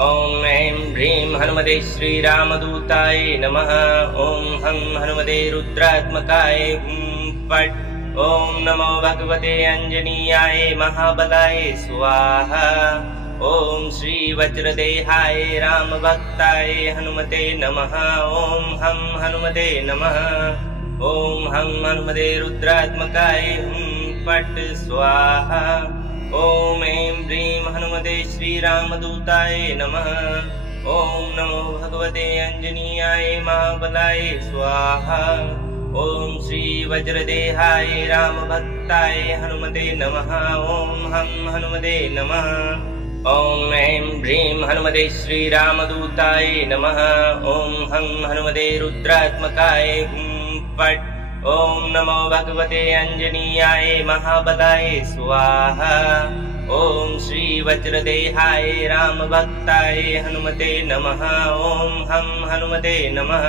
ओम ऐं ह्रीं हनुमते श्रीरामदूताय नमः। ओम हम हनुमते रुद्रात्मकाय हुं फट्। ओम नमो भगवते अंजनीयाय महाबलाय स्वाहा। ओम श्री वज्रदेहाय रामभक्ताय हनुमते नमः। ओम हम हनुमते नमः। ओम हम हनुमते रुद्रात्मकाय हुं फट् स्वाहा। ओम ऐं ह्रीं हनुमते श्रीरामदूताय नमः। ओम नमो भगवते अंजनीयाय महाबलाय स्वाहा। ओम श्री वज्रदेहाय रामभक्ताय हनुमते नमः। ओम हम हनुमते नमः। ओम ऐं ह्रीं हनुमते श्रीरामदूताय नमः। ओम हम हनुमते रुद्रात्मकाय हुं फट्। ओम नमो भगवते अंजनीयाय महाबलाय स्वाहा। ओम श्री वज्रदेहाय रामभक्ताय हनुमते नमः। ओम हम हनुमते नमः।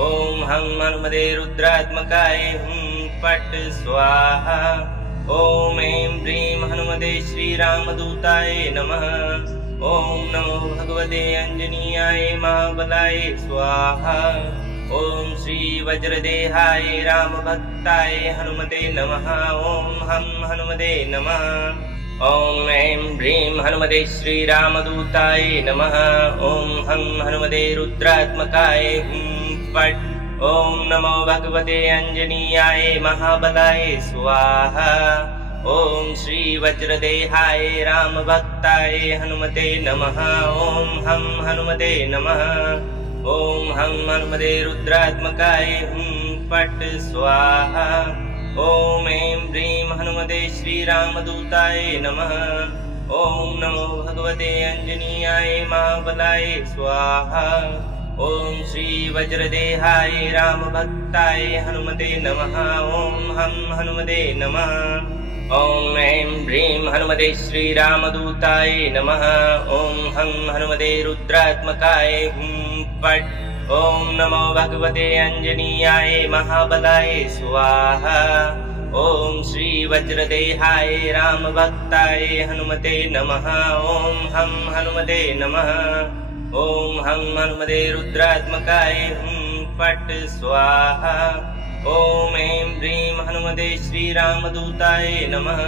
ओम हम हनुमते रुद्रात्मकाय हुं फट् स्वाहा। ओम ऐं ह्रीं हनुमते श्रीरामदूताय नमः। ओम नमो भगवते अंजनीयाय महाबलाय स्वाहा। ओम श्री वज्रदेहाय रामभक्ताय हनुमते नमः। ओम हम हनुमते नमः। ओम ऐं ह्रीं हनुमते श्रीरामदूताय नमः। ओम हम हनुमते रुद्रात्मकाय हुं फट्। ॐ नमो भगवते अंजनीयाय महाबलाय स्वाहा। ॐ श्री वज्रदेहाय रामभक्ताय हनुमते नमः। ॐ हं हनुमते नमः। ॐ हं हनुमते रुद्रात्मकाय हुं फट् स्वाहा। ॐ ऐं ह्रीं हनुमते श्रीरामदूताय नमः। ॐ नमो भगवते अंजनीयाय महाबलाय स्वाहा। ॐ श्री वज्रदेहाय रामभक्ताय हनुमते नमः। ॐ हं हनुमते नमः। ॐ ऐं ह्रीं हनुमते श्रीरामदूताय नमः। ॐ हं हनुमते रुद्रात्मकाय हुं फट्। ॐ नमो भगवते अंजनीयाय महाबलाय स्वाहा। ॐ श्री वज्रदेहाय रामभक्ताय हनुमते नमः। ॐ हं हनुमते नमः। ॐ हं हनुमते रुद्रात्मकाय हुं फट् स्वाहा। ॐ ऐं ह्रीं हनुमते श्रीरामदूताय नमः।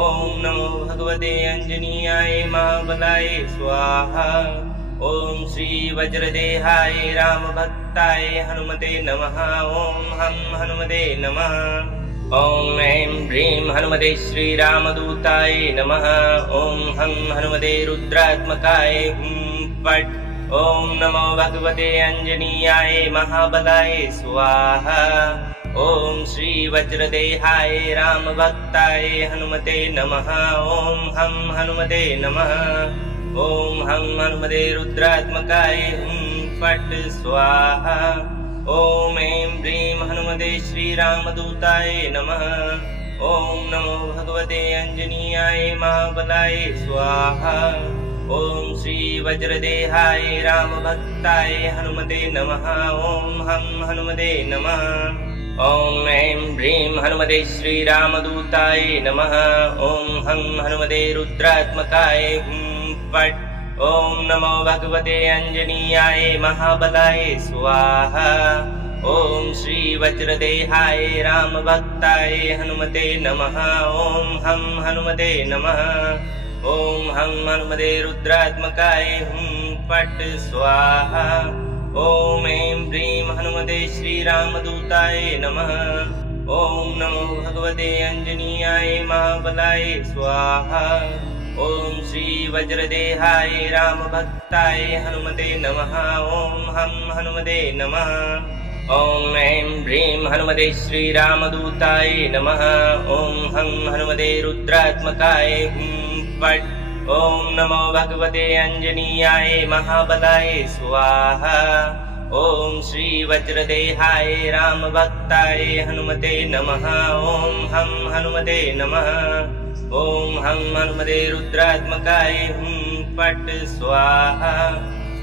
ॐ नमो भगवते अंजनीयाय महाबलाय स्वाहा। ॐ श्री वज्रदेहाय रामभक्ताय हनुमते नमः। ॐ हं हनुमते नमः। ॐ ऐं ह्रीं हनुमते श्रीरामदूताय नमः। ॐ हं हनुमते रुद्रात्मकाय हुं फट्। ॐ नमो भगवते अंजनीयाय महाबलाय स्वाहा। ॐ श्री वज्रदेहाय रामभक्ताय हनुमते नमः। ॐ हं हनुमते नमः। ॐ हं हनुमते रुद्रात्मकाय हुं फट् स्वाहा। ॐ ऐं ह्रीं हनुमते श्रीरामदूताय नमः। ॐ नमो भगवते अंजनीयाय महाबलाय स्वाहा। ॐ श्री वज्रदेहाय रामभक्ताय हनुमते नमः। ॐ हं हनुमते नमः। ॐ ऐं ह्रीं हनुमते श्रीरामदूताय नमः। ॐ हं हनुमते रुद्रात्मकाय हुं फट्। ॐ नमो भगवते अंजनीयाय महाबलाय स्वाहा। ॐ श्री वज्रदेहाय रामभक्ताय हनुमते नमः। ॐ हं हनुमते नमः। ॐ हं हनुमते रुद्रात्मकाय हुं फट् स्वाहा। ॐ ऐं ह्रीं हनुमते श्रीरामदूताय नमः। ॐ नमो भगवते अंजनीयाय महाबलाय स्वाहा। ॐ श्री वज्रदेहाय रामभक्ताय हनुमते नमः। ॐ हं हनुमते नमः। ॐ ऐं ह्रीं हनुमते श्रीरामदूताय नमः। ॐ हं हनुमते रुद्रात्मकाय हुं फट्। ॐ नमो भगवते अंजनीयाय महाबलाय स्वाहा। ॐ श्री वज्रदेहाय रामभक्ताय हनुमते नमः। ॐ हं हनुमते नमः। ॐ हं हनुमते रुद्रात्मकाय हुं फट् स्वाहा।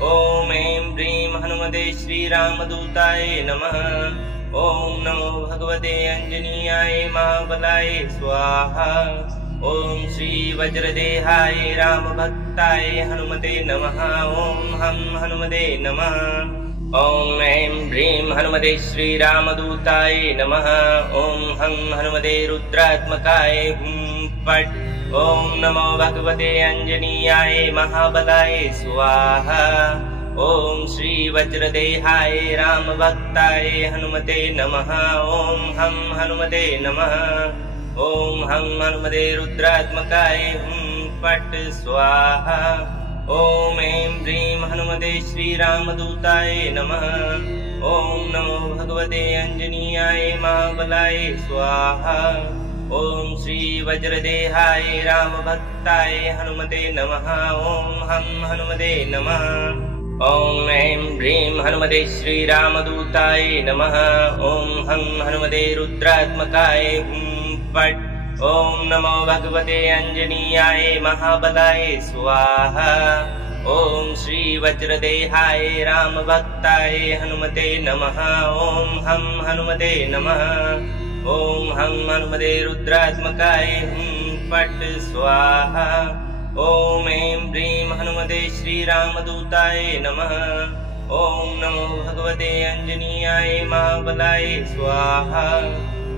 ॐ ऐं ह्रीं हनुमते श्रीरामदूताय नमः। ॐ नमो भगवते अंजनीयाय महाबलाय स्वाहा। ॐ श्री वज्रदेहाय रामभक्ताय हनुमते नमः। ॐ हं हनुमते नमः। ॐ ऐं ह्रीं हनुमते श्रीरामदूताय नमः। ॐ हं हनुमते रुद्रात्मकाय हुं फट्। ॐ नमो भगवते अंजनीयाय महाबलाय स्वाहा। ॐ श्री वज्रदेहाय रामभक्ताय हनुमते नमः। ॐ हं हनुमते नमः। ॐ हं हनुमते रुद्रात्मकाय हुं फट् स्वाहा। ॐ ऐं ह्रीं हनुमते श्रीरामदूताय नमः। ॐ नमो भगवते अंजनीयाय महाबलाय स्वाहा। ॐ श्री वज्रदेहाय रामभक्ताय हनुमते नमः। ॐ हं हनुमते नमः। ॐ ऐं ह्रीं हनुमते श्रीरामदूताय नमः। ॐ हं हनुमते रुद्रात्मकाय हुं फट्। ॐ नमो भगवते अंजनीयाय महाबलाय स्वाहा। ॐ श्री वज्रदेहाय रामभक्ताय हनुमते नमः। ॐ हं हनुमते नमः। ॐ हं हनुमते रुद्रात्मकाय हुं फट् स्वाहा। ॐ ऐं ह्रीं हनुमते श्रीरामदूताय नमः। ॐ नमो भगवते अंजनीयाय महाबलाय स्वाहा।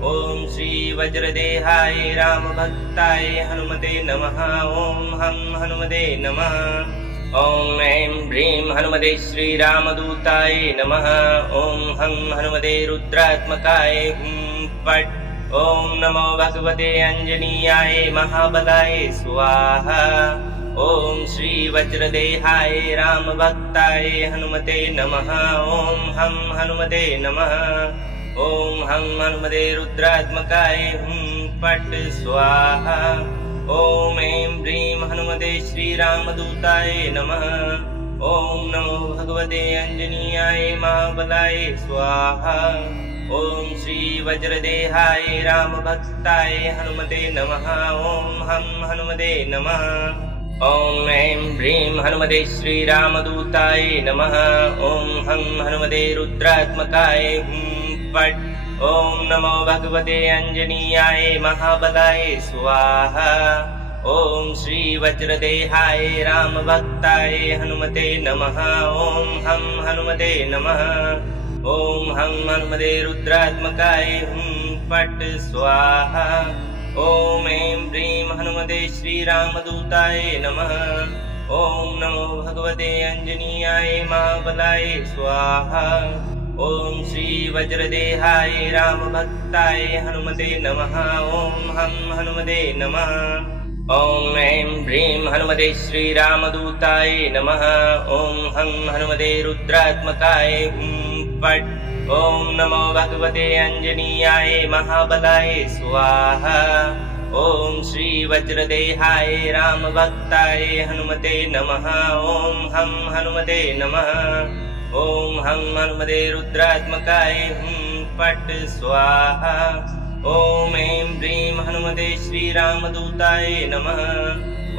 ॐ श्री वज्रदेहाय रामभक्ताय हनुमते नमः। ॐ हं हनुमते नमः। ॐ ऐं ह्रीं हनुमते श्रीरामदूताय नमः। ॐ हं हनुमते रुद्रात्मकाय हुं फट्। ॐ नमो भगवते अंजनीयाय महाबलाय स्वाहा। ॐ श्री वज्रदेहाय रामभक्ताय हनुमते नमः। ॐ हं हनुमते नमः। ॐ हं हनुमते रुद्रात्मकाय हुं फट् स्वाहा। ॐ ऐं ह्रीं हनुमते श्रीरामदूताय नमः। ॐ नमो भगवते अंजनीयाय महाबलाय स्वाहा। ॐ श्री वज्रदेहाय रामभक्ताय हनुमते नमः। ॐ हं हनुमते नमः। ॐ ऐं ह्रीं हनुमते श्रीरामदूताय नमः। ॐ हं हनुमते रुद्रात्मकाय हुं फट्। ॐ नमो भगवते अंजनीयाय महाबलाय स्वाहा। ॐ श्री वज्रदेहाय रामभक्ताय हनुमते नमः। ॐ हं हनुमते नमः। ॐ हं हनुमते रुद्रात्मकाय हुं फट् स्वाहा। ॐ ऐं ह्रीं हनुमते श्रीरामदूताय नमः। ॐ नमो भगवते अंजनीयाय महाबलाय स्वाहा। ॐ श्री वज्रदेहाय रामभक्ताय हनुमते नमः। ॐ हं हनुमते नमः। ॐ ऐं ह्रीं हनुमते श्रीरामदूताय नमः। ॐ हं हनुमते रुद्रात्मकाय हुं फट्। ॐ नमो भगवते अंजनीयाय महाबलाय स्वाहा। ॐ श्री वज्रदेहाय रामभक्ताय हनुमते नमः। ॐ हं हनुमते नमः। ॐ हं हनुमते रुद्रात्मकाय हुं फट् स्वाहा। ॐ ऐं ह्रीं हनुमते श्रीरामदूताय नमः।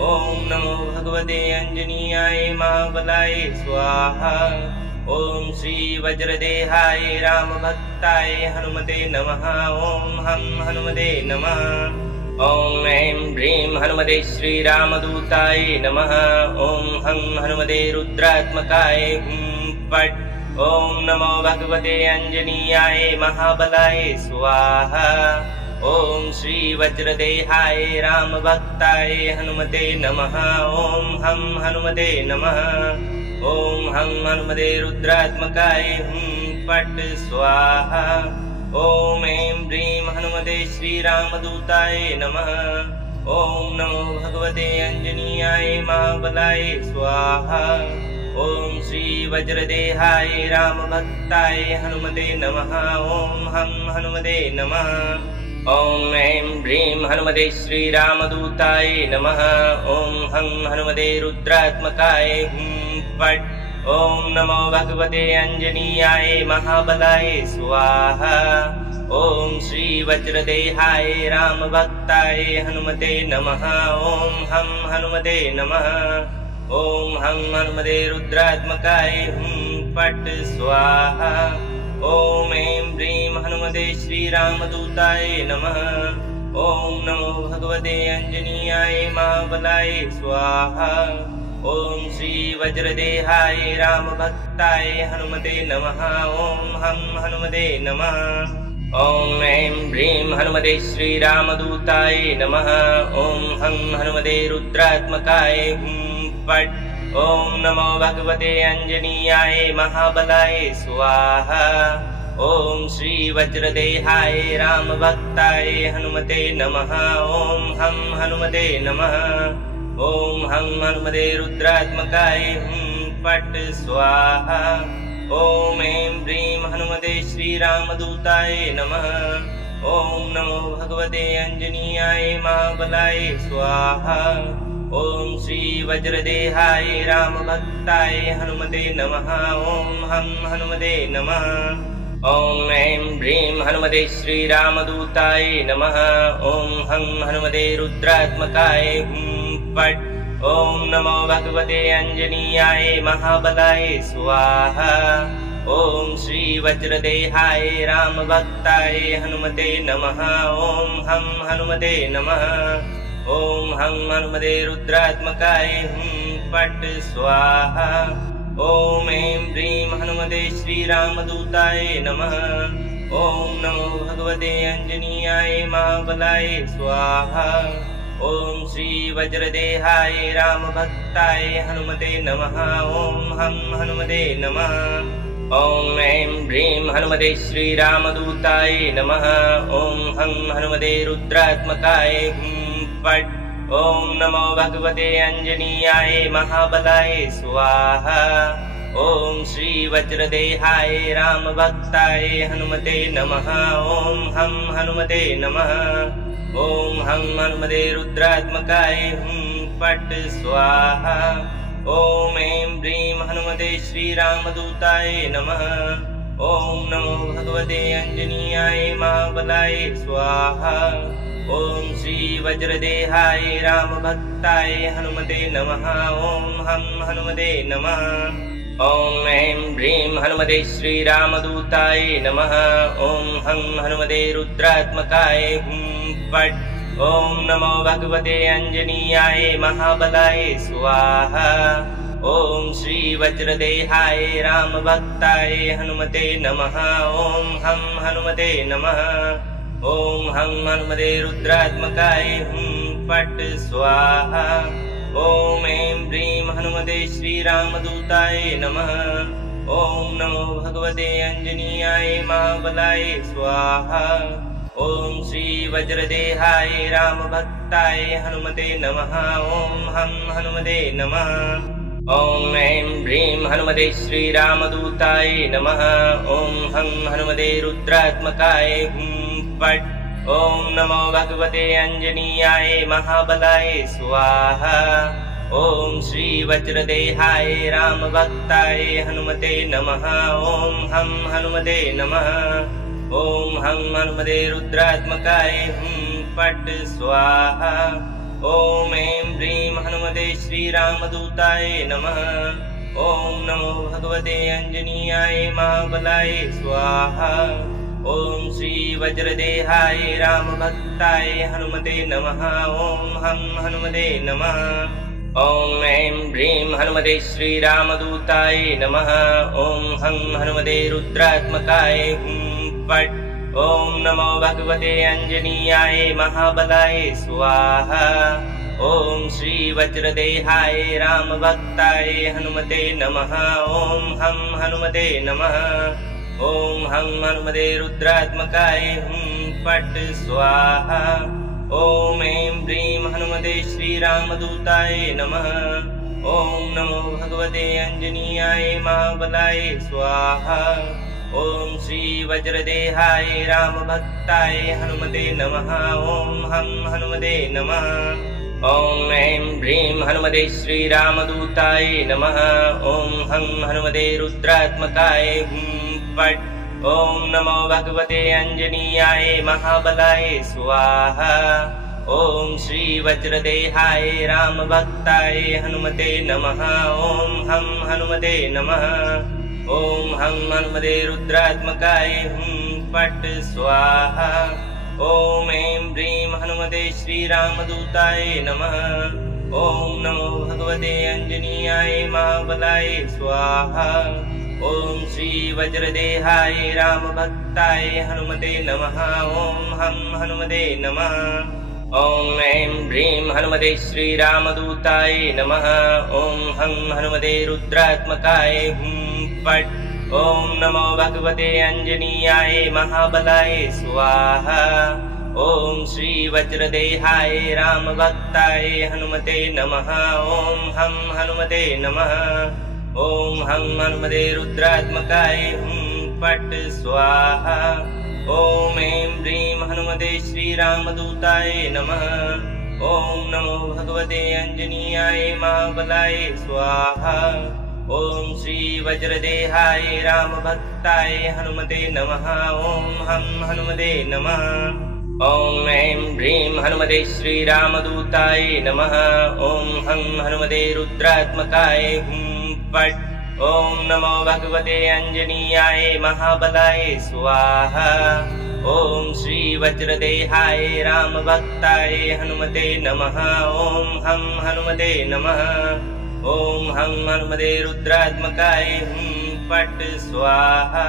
ॐ नमो भगवते अंजनीयाय महाबलाय स्वाहा। ॐ श्री वज्रदेहाय रामभक्ताय हनुमते नमः। ॐ हं हनुमते नमः। ॐ ऐं ह्रीं हनुमते श्रीरामदूताय नमः। ॐ हं हनुमते रुद्रात्मकाय हुं फट्। ॐ नमो भगवते अंजनीयाय महाबलाय स्वाहा। ॐ श्री वज्रदेहाय रामभक्ताय हनुमते नमः। ॐ हं हनुमते नमः। ॐ हं हनुमते रुद्रात्मकाय हुं फट् स्वाहा। ॐ ऐं ह्रीं हनुमते श्रीरामदूताय नमः। ॐ नमो भगवते अंजनीयाय महाबलाय स्वाहा। ॐ श्री वज्रदेहाय रामभक्ताय हनुमते नमः। ॐ हं हनुमते नमः। ॐ ऐं ह्रीं हनुमते श्रीरामदूताय नमः। ॐ हं हनुमते रुद्रात्मकाय हुं फट्। ॐ नमो भगवते अंजनीयाय महाबलाय स्वाहा। ॐ श्री वज्रदेहाय रामभक्ताय हनुमते नमः। ॐ हं हनुमते नमः। ॐ हं हनुमते रुद्रात्मकाय हुं फट् स्वाहा। ॐ ऐं ह्रीं हनुमते श्रीरामदूताय नमः। ॐ नमो भगवते अंजनीयाय महाबलाय स्वाहा। ॐ श्री वज्रदेहाय रामभक्ताय हनुमते नमः। ॐ हं हनुमते नमः। ॐ ऐं ह्रीं हनुमते श्रीरामदूताय नमः। ॐ हं हनुमते रुद्रात्मकाय हुं फट्। ॐ नमो भगवते अंजनीयाय महाबलाय स्वाहा। ॐ श्री वज्रदेहाय रामभक्ताय हनुमते नमः। ॐ हं हनुमते नमः। ॐ हं हनुमते रुद्रात्मकाय हुं फट् स्वाहा। ॐ ऐं ह्रीं हनुमते श्रीरामदूताय नमः। ॐ नमो भगवते अंजनीयाय महाबलाय स्वाहा। ॐ श्री वज्रदेहाय रामभक्ताय हनुमते नमः। ॐ हं हनुमते नमः। ॐ ऐं ह्रीं हनुमते श्रीरामदूताय नमः। ॐ हं हनुमते रुद्रात्मकाय हुं फट्। ॐ नमो भगवते अंजनीयाय महाबलाय स्वाहा। ॐ श्री वज्रदेहाय रामभक्ताय हनुमते नमः। ॐ हं हनुमते नमः। ॐ हं हनुमते रुद्रात्मकाय हुं फट् स्वाहा। ॐ ऐं ह्रीं हनुमते श्रीरामदूताय नमः। ॐ नमो भगवते अंजनीयाय महाबलाय स्वाहा। ॐ श्री वज्रदेहाय रामभक्ताय हनुमते नमः। ॐ हं हनुमते नमः। ॐ ऐं ह्रीं हनुमते श्रीरामदूताय नमः। ॐ हं हनुमते रुद्रात्मकाय फट्। ॐ नमो भगवते अंजनीयाय महाबलाय स्वाहा। ॐ श्री वज्रदेहाय रामभक्ताय हनुमते नमः। ॐ हं हनुमते नमः। ॐ हं हनुमते रुद्रात्मकाय फट् स्वाहा। ॐ ऐं ह्रीं हनुमते श्रीरामदूताय नमः। ॐ नमो भगवते अंजनीयाय महाबलाय स्वाहा। ॐ श्री वज्रदेहाय रामभक्ताय हनुमते नमः। ॐ हं हनुमते नमः। ॐ ऐं ह्रीं हनुमते श्रीरामदूताय नमः। ॐ हं हनुमते रुद्रात्मकाय फट्। ॐ नमो भगवते अंजनीयाय महाबलाय स्वाहा। ॐ श्री वज्रदेहाय रामभक्ताय हनुमते नमः। ॐ हं हनुमते नमः। ॐ हं हनुमते रुद्रात्मकाय फट् स्वाहा। ॐ ऐं ह्रीं हनुमते श्रीरामदूताय नमः। ॐ नमो भगवते अंजनीयाय महाबलाय स्वाहा। ॐ श्री वज्रदेहाय रामभक्ताय हनुमते नमः। ॐ हं हनुमते नमः। ॐ ऐं ह्रीं हनुमते श्रीरामदूताय नमः। ॐ हं हनुमते रुद्रात्मकाय फट्। ॐ नमो भगवते अंजनीयाय महाबलाय स्वाहा। ॐ श्री वज्रदेहाय रामभक्ताय हनुमते नमः। ॐ हं हनुमते नमः। ॐ हं हनुमते रुद्रात्मकाय फट् स्वाहा। ॐ ऐं ह्रीं हनुमते श्रीरामदूताय नमः। ॐ नमो भगवते अंजनीयाय महाबलाय स्वाहा। ॐ श्री वज्रदेहाय रामभक्ताय हनुमते नमः। ॐ हं हनुमते नमः। ॐ ऐं ह्रीं हनुमते श्रीरामदूताय नमः। ॐ हं हनुमते रुद्रात्मकाय फट्। ॐ नमो भगवते अंजनीयाय महाबलाय स्वाहा। ॐ श्री वज्रदेहाय रामभक्ताय हनुमते नमः। ॐ हं हनुमते नमः। ॐ हं हनुमते रुद्रात्मकाय फट् स्वाहा। ॐ ऐं ह्रीं हनुमते श्रीरामदूताय नमः। ॐ नमो भगवते अंजनीयाय महाबलाय स्वाहा। ॐ श्री वज्रदेहाय रामभक्ताय हनुमते नमः। ॐ हं हनुमते नमः। ॐ ऐं ह्रीं हनुमते श्रीरामदूताय नमः। ॐ हं हनुमते रुद्रात्मकाय फट्। ॐ नमो भगवते अंजनीयाय महाबलाय स्वाहा। ॐ श्री वज्रदेहाय रामभक्ताय हनुमते नमः। ॐ हं हनुमते नमः। ॐ हं हनुमते रुद्रात्मकाय फट् स्वाहा। ॐ ऐं ह्रीं हनुमते श्रीरामदूताय नमः। ॐ नमो भगवते अंजनीयाय महाबलाय स्वाहा। ॐ श्री वज्रदेहाय रामभक्ताय हनुमते नमः। ॐ हं हनुमते नमः। ॐ ऐं ह्रीं हनुमते श्रीरामदूताय नमः। ॐ हं हनुमते रुद्रात्मकाय फट्। ॐ नमो भगवते अंजनीयाय महाबलाय स्वाहा। ॐ श्री वज्रदेहाय रामभक्ताय हनुमते नमः। ॐ हं हनुमते नमः। ॐ हं हनुमते रुद्रात्मकाय फट् स्वाहा। ॐ ऐं ह्रीं हनुमते श्रीरामदूताय नमः। ॐ नमो भगवते अंजनीयाय महाबलाय स्वाहा। ॐ श्री वज्रदेहाय रामभक्ताय हनुमते नमः। ॐ हं हनुमते नमः। ॐ ऐं ह्रीं हनुमते श्रीरामदूताय नमः। ॐ हं हनुमते रुद्रात्मकाय फट्। ॐ नमो भगवते अंजनीयाय महाबलाय स्वाहा। ॐ श्री वज्रदेहाय रामभक्ताय हनुमते नमः। ॐ हं हनुमते नमः। ॐ हं हनुमते रुद्रात्मकाय फट् स्वाहा।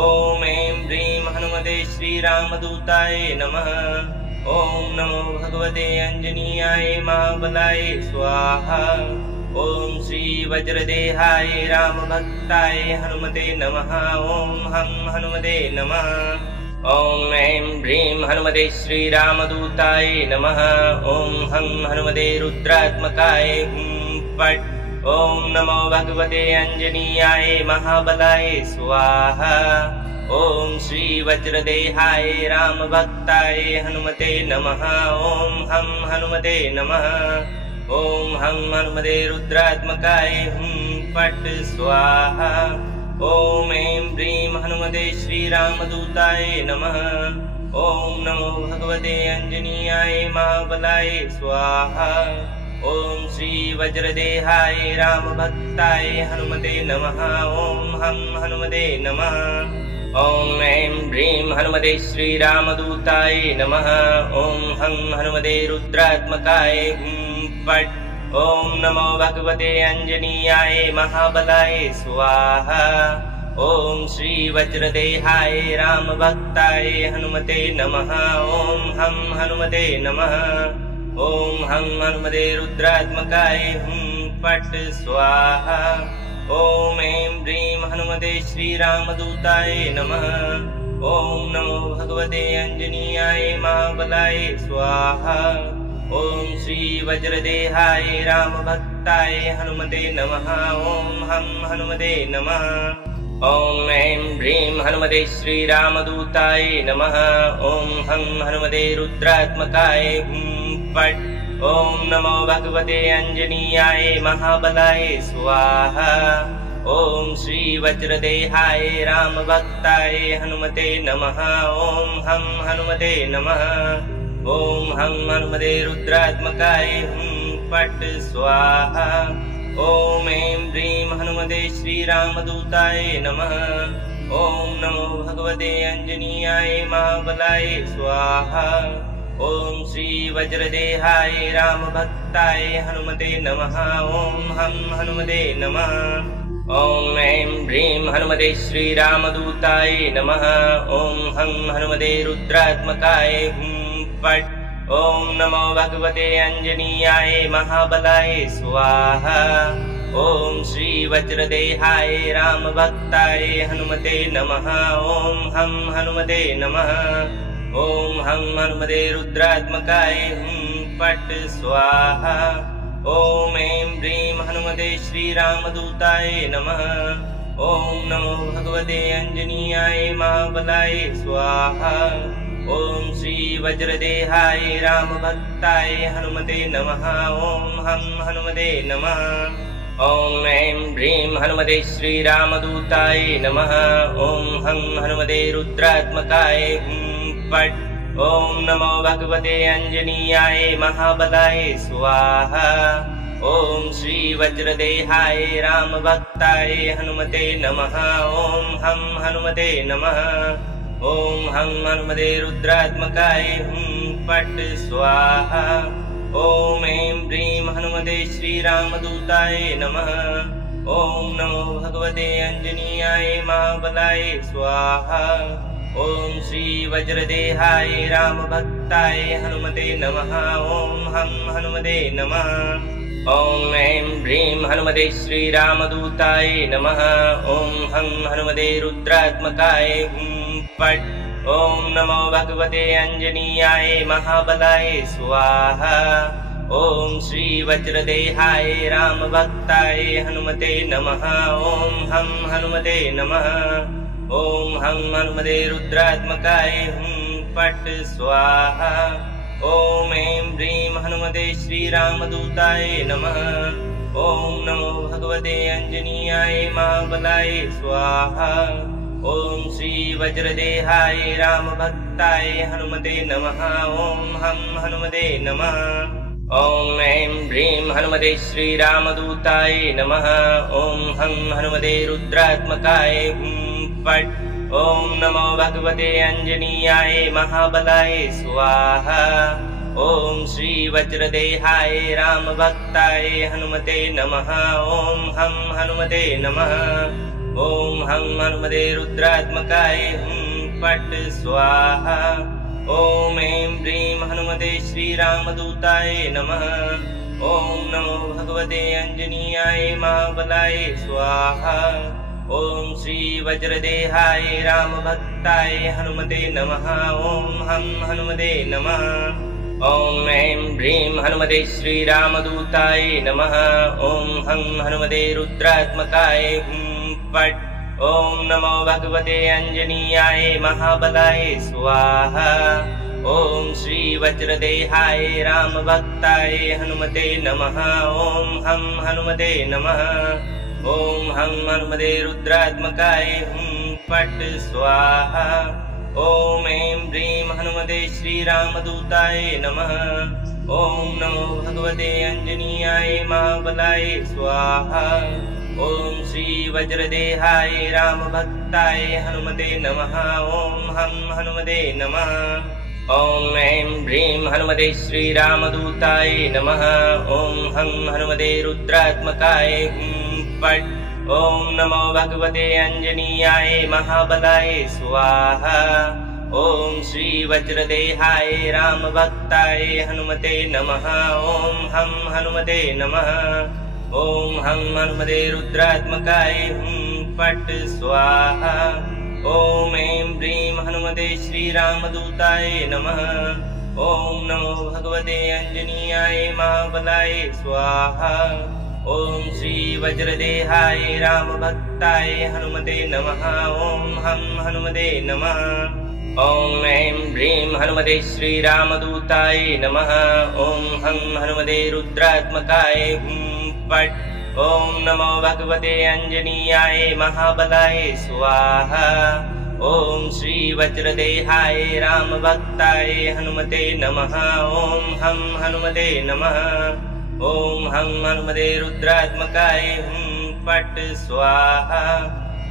ॐ ऐं ह्रीं हनुमते श्रीरामदूताय नमः। ॐ नमो भगवते अंजनीयाय महाबलाय स्वाहा। ॐ श्री वज्रदेहाय रामभक्ताय हनुमते नमः। ॐ हं हनुमते नमः। ॐ ऐं ह्रीं हनुमते श्रीरामदूताय नमः। ॐ हं हनुमते रुद्रात्मकाय फट्। ॐ नमो भगवते अंजनीयाय महाबलाय स्वाहा। ॐ श्री वज्रदेहाय रामभक्ताय हनुमते नमः। ॐ हं हनुमते नमः। ॐ हं हनुमते रुद्रात्मकाय फट् स्वाहा। ॐ ऐं ह्रीं हनुमते श्रीरामदूताय नमः। ॐ नमो भगवते अंजनीयाय महाबलाय स्वाहा। ॐ श्री वज्रदेहाय रामभक्ताय हनुमते नमः। ॐ हं हनुमते नमः। ॐ ऐं ह्रीं हनुमते श्रीरामदूताय नमः। ॐ हं हनुमते रुद्रात्मकाय फट्। ॐ नमो भगवते अंजनीयाय महाबलाय स्वाहा। ॐ श्री वज्रदेहाय रामभक्ताय हनुमते नमः। ॐ हं हनुमते नमः। ॐ हं हनुमते रुद्रात्मकाय फट् स्वाहा। ॐ ऐं ह्रीं हनुमते श्रीरामदूताय नमः। ॐ नमो भगवते अंजनीयाय महाबलाय स्वाहा। ॐ श्री वज्रदेहाय रामभक्ताय हनुमते नमः। ॐ हं हनुमते नमः। ॐ ऐं ह्रीं हनुमते श्रीरामदूताय नमः। ॐ हं हनुमते रुद्रात्मकाय फट्। ॐ नमो भगवते अंजनीयाय महाबलाय स्वाहा। ॐ श्री वज्रदेहाय रामभक्ताय हनुमते नमः। ॐ हं हनुमते नमः। ॐ हं हनुमते रुद्रात्मकाय फट् स्वाहा। ॐ ऐं ह्रीं हनुमते श्रीरामदूताय नमः। ॐ नमो भगवते अंजनीयाय महाबलाय स्वाहा। ॐ श्री वज्रदेहाय रामभक्ताय हनुमते नमः। ॐ हं हनुमते नमः। ॐ ऐं ह्रीं हनुमते श्रीरामदूताय नमः। ॐ हं हनुमते रुद्रात्मकाय फट्। ॐ नमो भगवते अंजनीयाय महाबलाय स्वाहा। ॐ श्री वज्रदेहाय रामभक्ताय हनुमते नमः। ॐ हं हनुमते नमः। ॐ हं हनुमते रुद्रात्मकाय फट् स्वाहा। ॐ ऐं ह्रीं हनुमते श्रीरामदूताय नमः। ॐ नमो भगवते अंजनीयाय महाबलाय स्वाहा। ॐ श्री वज्रदेहाय रामभक्ताय हनुमते नमः। ॐ हं हनुमते नमः। ॐ ऐं ह्रीं हनुमते श्रीरामदूताय नमः। ॐ हं हनुमते रुद्रात्मकाय फट्। ॐ नमो भगवते अंजनीयाय महाबलाय स्वाहा। ॐ श्री वज्रदेहाय रामभक्ताय हनुमते नमः। ॐ हं हनुमते नमः। ॐ हं हनुमते रुद्रात्मकाय फट् स्वाहा। ॐ ऐं ह्रीं हनुमते श्रीरामदूताय नमः। ॐ नमो भगवते अंजनीयाय महाबलाय स्वाहा। ॐ श्री वज्रदेहाय रामभक्ताय हनुमते नमः। ॐ हं हनुमते नमः। ॐ ऐं ह्रीं हनुमते श्रीरामदूताय नमः। ॐ हं हनुमते रुद्रात्मकाय फट्। ॐ नमो भगवते अंजनीयाय महाबलाय स्वाहा। ॐ श्री वज्रदेहाय रामभक्ताय हनुमते नमः। ॐ हं हनुमते नमः। ॐ हं हनुमते रुद्रात्मकाय फट् स्वाहा। ॐ ऐं ह्रीं हनुमते श्रीरामदूताय नमः। ॐ नमो भगवते अंजनीयाय महाबलाय स्वाहा। ॐ श्री वज्रदेहाय रामभक्ताय हनुमते नमः। ॐ हं हनुमते नमः। ॐ ऐं ह्रीं हनुमते श्रीरामदूताय नमः। ॐ हं हनुमते रुद्रात्मकाय फट्। ॐ नमो भगवते अंजनीयाय महाबलाय स्वाहा। ॐ श्री वज्रदेहाय रामभक्ताय हनुमते नमः। ॐ हं हनुमते नमः। ॐ हं हनुमते रुद्रात्मकाय फट् स्वाहा। ॐ ऐं ह्रीं हनुमते श्रीरामदूताय नमः। ॐ नमो भगवते अंजनीयाय महाबलाय स्वाहा। ॐ श्री वज्रदेहाय रामभक्ताय हनुमते नमः। ॐ हं हनुमते नमः। ॐ ऐं ह्रीं हनुमते श्रीरामदूताय नमः। ॐ हं हनुमते रुद्रात्मकाय फट्। ॐ नमो भगवते अंजनीयाय महाबलाय स्वाहा। ॐ श्री वज्रदेहाय रामभक्ताय हनुमते नमः। ॐ हं हनुमते नमः। ॐ हं हनुमते रुद्रात्मकाय फट् स्वाहा। ॐ ऐं ह्रीं हनुमते श्रीरामदूताय नमः। ॐ नमो भगवते अंजनीयाय महाबलाय स्वाहा। ॐ श्री वज्रदेहाय रामभक्ताय हनुमते नमः। ॐ हं हनुमते नमः। ॐ ऐं ह्रीं हनुमते श्रीरामदूताय नमः। ॐ हं हनुमते रुद्रात्मकाय फट्। ॐ नमो भगवते अंजनीयाय महाबलाय स्वाहा। ॐ श्री वज्रदेहाय रामभक्ताय हनुमते नमः। ॐ हं हनुमते नमः। ॐ हं हनुमते रुद्रात्मकाय फट् स्वाहा। ॐ ऐं ह्रीं हनुमते श्रीरामदूताय नमः। ॐ नमो भगवते अंजनीयाय महाबलाय स्वाहा। ॐ श्री वज्रदेहाय रामभक्ताय हनुमते नमः। ॐ हं हनुमते नमः। ॐ ऐं ह्रीं हनुमते श्रीरामदूताय नमः। ॐ हं हनुमते रुद्रात्मकाय फट्। ॐ नमो भगवते अंजनीयाय महाबलाय स्वाहा। ॐ श्री वज्रदेहाय रामभक्ताय हनुमते नमः। ॐ हं हनुमते नमः। ॐ हं हनुमते रुद्रात्मकाय फट् स्वाहा।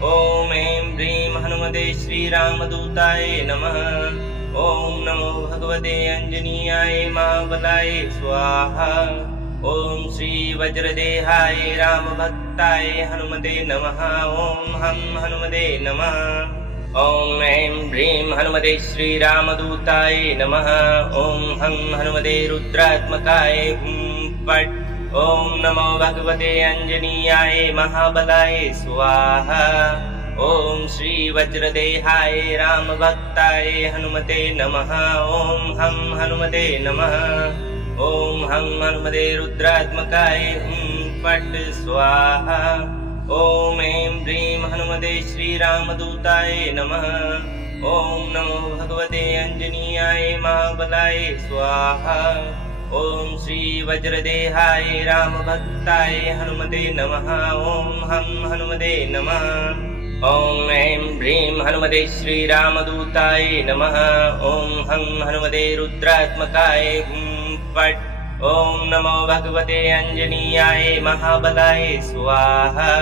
ॐ ऐं ह्रीं हनुमते श्रीरामदूताय नमः। ॐ नमो भगवते अंजनीयाय महाबलाय स्वाहा। ॐ श्री वज्रदेहाय रामभक्ताय हनुमते नमः। ॐ हं हनुमते नमः। ॐ ऐं ह्रीं हनुमते श्रीरामदूताय नमः। ॐ हं हनुमते रुद्रात्मकाय फट्। ॐ नमो भगवते अंजनीयाय महाबलाय स्वाहा। ॐ श्री वज्रदेहाय रामभक्ताय हनुमते नमः। ॐ हं हनुमते नमः। ॐ हं हनुमते रुद्रात्मकाय फट् स्वाहा। ॐ ऐं ह्रीं हनुमते श्रीरामदूताय नमः। ॐ नमो भगवते अंजनीयाय महाबलाय स्वाहा। ॐ श्री वज्रदेहाय रामभक्ताय हनुमते नमः। ॐ हं हनुमते नमः। ॐ ऐं ह्रीं हनुमते श्रीरामदूताय नमः। ॐ हं हनुमते रुद्रात्मकाय फट्। ॐ नमो भगवते अंजनीयाय महाबलाय स्वाहा।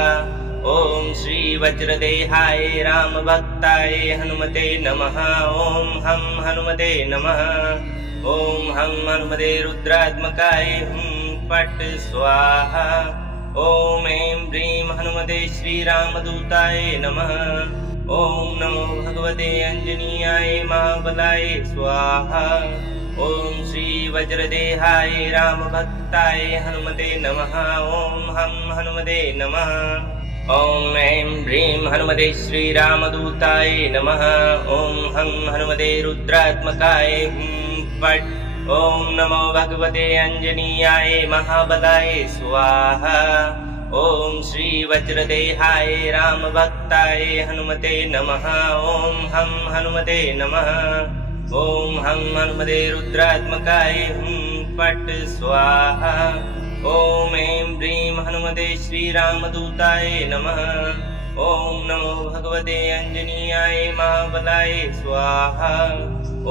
ॐ श्री वज्रदेहाय रामभक्ताय हनुमते नमः। ॐ हं हनुमते नमः। ॐ हं हनुमते रुद्रात्मकाय फट् स्वाहा। ॐ ऐं ह्रीं हनुमते श्रीरामदूताय नमः। ॐ नमो भगवते अंजनीयाय महाबलाय स्वाहा। ॐ श्री वज्रदेहाय रामभक्ताय हनुमते नमः। ॐ हं हनुमते नमः। ॐ ऐं ह्रीं हनुमते श्रीरामदूताय नमः। ॐ हं हनुमते रुद्रात्मकाय फट्। ॐ नमो भगवते अंजनीयाय महाबलाय स्वाहा। ॐ श्री वज्रदेहाय रामभक्ताय हनुमते नमः। ॐ हं हनुमते नमः। ॐ हं हनुमते रुद्रात्मकाय फट् स्वाहा। ॐ ऐं ह्रीं हनुमते श्रीरामदूताय नमः। ॐ नमो भगवते अंजनीयाय महाबलाय स्वाहा।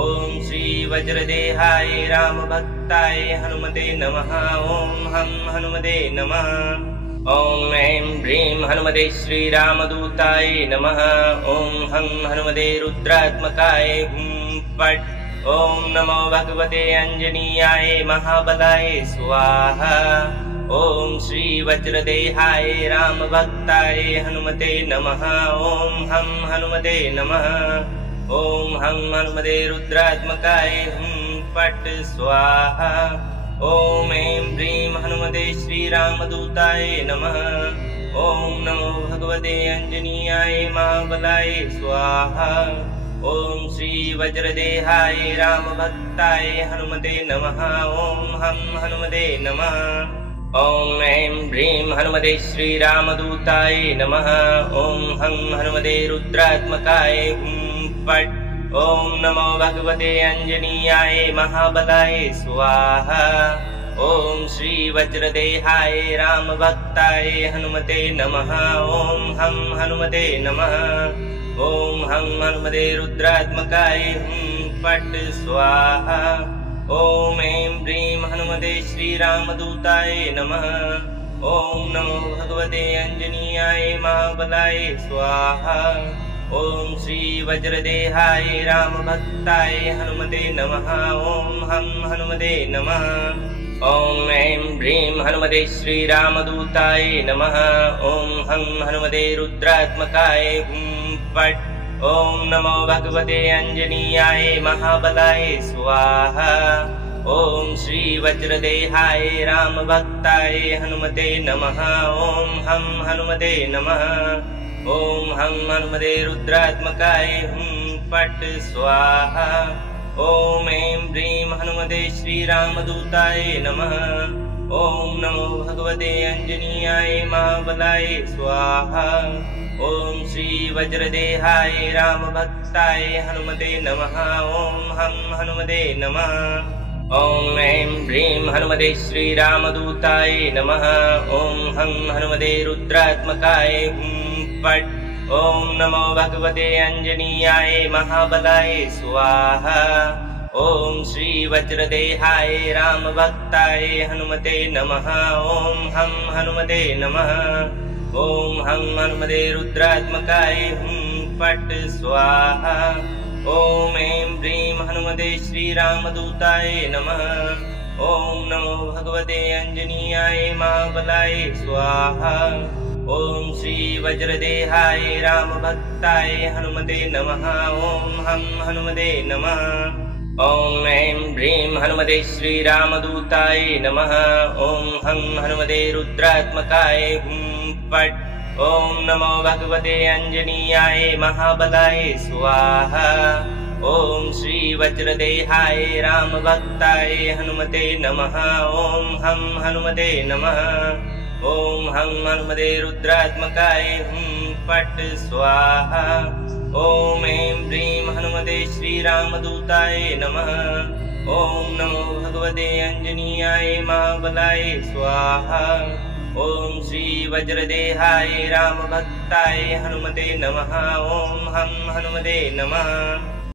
ॐ श्री वज्रदेहाय रामभक्ताय हनुमते नमः। ॐ हं हनुमते नमः। ॐ ऐं ह्रीं हनुमते श्रीरामदूताय नमः। ॐ हं हनुमते रुद्रात्मकाय फट्। ॐ नमो भगवते अंजनीयाय महाबलाय स्वाहा। ॐ श्री वज्रदेहाय रामभक्ताय हनुमते नमः। ॐ हं हनुमते नमः। ॐ हं हनुमते रुद्रात्मकाय हुं फट् स्वाहा। ॐ ऐं ह्रीं हनुमते श्रीरामदूताय नमः। ॐ नमो भगवते अंजनीयाय महाबलाय स्वाहा। ॐ श्री वज्रदेहाय रामभक्ताय हनुमते नमः। ॐ हं हनुमते नमः। ॐ ऐं ह्रीं हनुमते श्रीरामदूताय नमः। ॐ हं हनुमते रुद्रात्मकाय हुं फट्। ॐ नमो भगवते अंजनीयाय महाबलाय स्वाहा। ॐ श्री वज्रदेहाय रामभक्ताय हनुमते नमः। ॐ हं हनुमते नमः। ॐ हं हनुमते रुद्रात्मकाय हुं फट् स्वाहा। ॐ ऐं ह्रीं हनुमते श्रीरामदूताय नमः। ॐ नमो भगवते अंजनीयाय महाबलाय स्वाहा। ॐ श्री वज्रदेहाय रामभक्ताय हनुमते नमः। ॐ हं हनुमते नमः। ॐ ऐं ह्रीं हनुमते श्रीरामदूताय नमः। ॐ हं हनुमते रुद्रात्मकाय हुं फट्। ॐ नमो भगवते अंजनीयाय महाबलाय स्वाहा। ॐ श्री वज्रदेहाय रामभक्ताय हनुमते नमः। ॐ हं हनुमते नमः। ॐ हं हनुमते रुद्रात्मकाय हुं फट् स्वाहा। ॐ ऐं ह्रीं हनुमते श्रीरामदूताय नमः। ॐ नमो भगवते अंजनीयाय महाबलाय स्वाहा। ॐ श्री वज्रदेहाय रामभक्ताय हनुमते नमः। ॐ हं हनुमते नमः। ॐ ऐं ह्रीं हनुमते श्रीरामदूताय नमः। ॐ हं हनुमते रुद्रात्मकाय हुं फट्। ॐ नमो भगवते अंजनीयाय महाबलाय स्वाहा। ॐ श्री वज्रदेहाय रामभक्ताय हनुमते नमः। ॐ हं हनुमते नमः। ॐ हं हनुमते रुद्रात्मकाय हुं फट् स्वाहा। ॐ ऐं ह्रीं हनुमते श्रीरामदूताय नमः। ॐ नमो भगवते अंजनीयाय महाबलाय स्वाहा। ॐ श्री वज्रदेहाय रामभक्ताय हनुमते नमः। ॐ हं हनुमते नमः। ॐ ऐं ह्रीं हनुमते श्रीरामदूताय नमः। ॐ हं हनुमते रुद्रात्मकाय हुं फट्। ॐ नमो भगवते अंजनीयाय महाबलाय स्वाहा। ॐ श्री वज्रदेहाय रामभक्ताय हनुमते नमः। ॐ हं हनुमते नमः। ॐ हं हनुमते रुद्रात्मकाय हुं फट् स्वाहा। ॐ ऐं ह्रीं हनुमते श्रीरामदूताय नमः। ॐ नमो भगवते अंजनीयाय महाबलाय स्वाहा। ॐ श्री वज्रदेहाय रामभक्ताय हनुमते नमः। ॐ हं हनुमते नमः।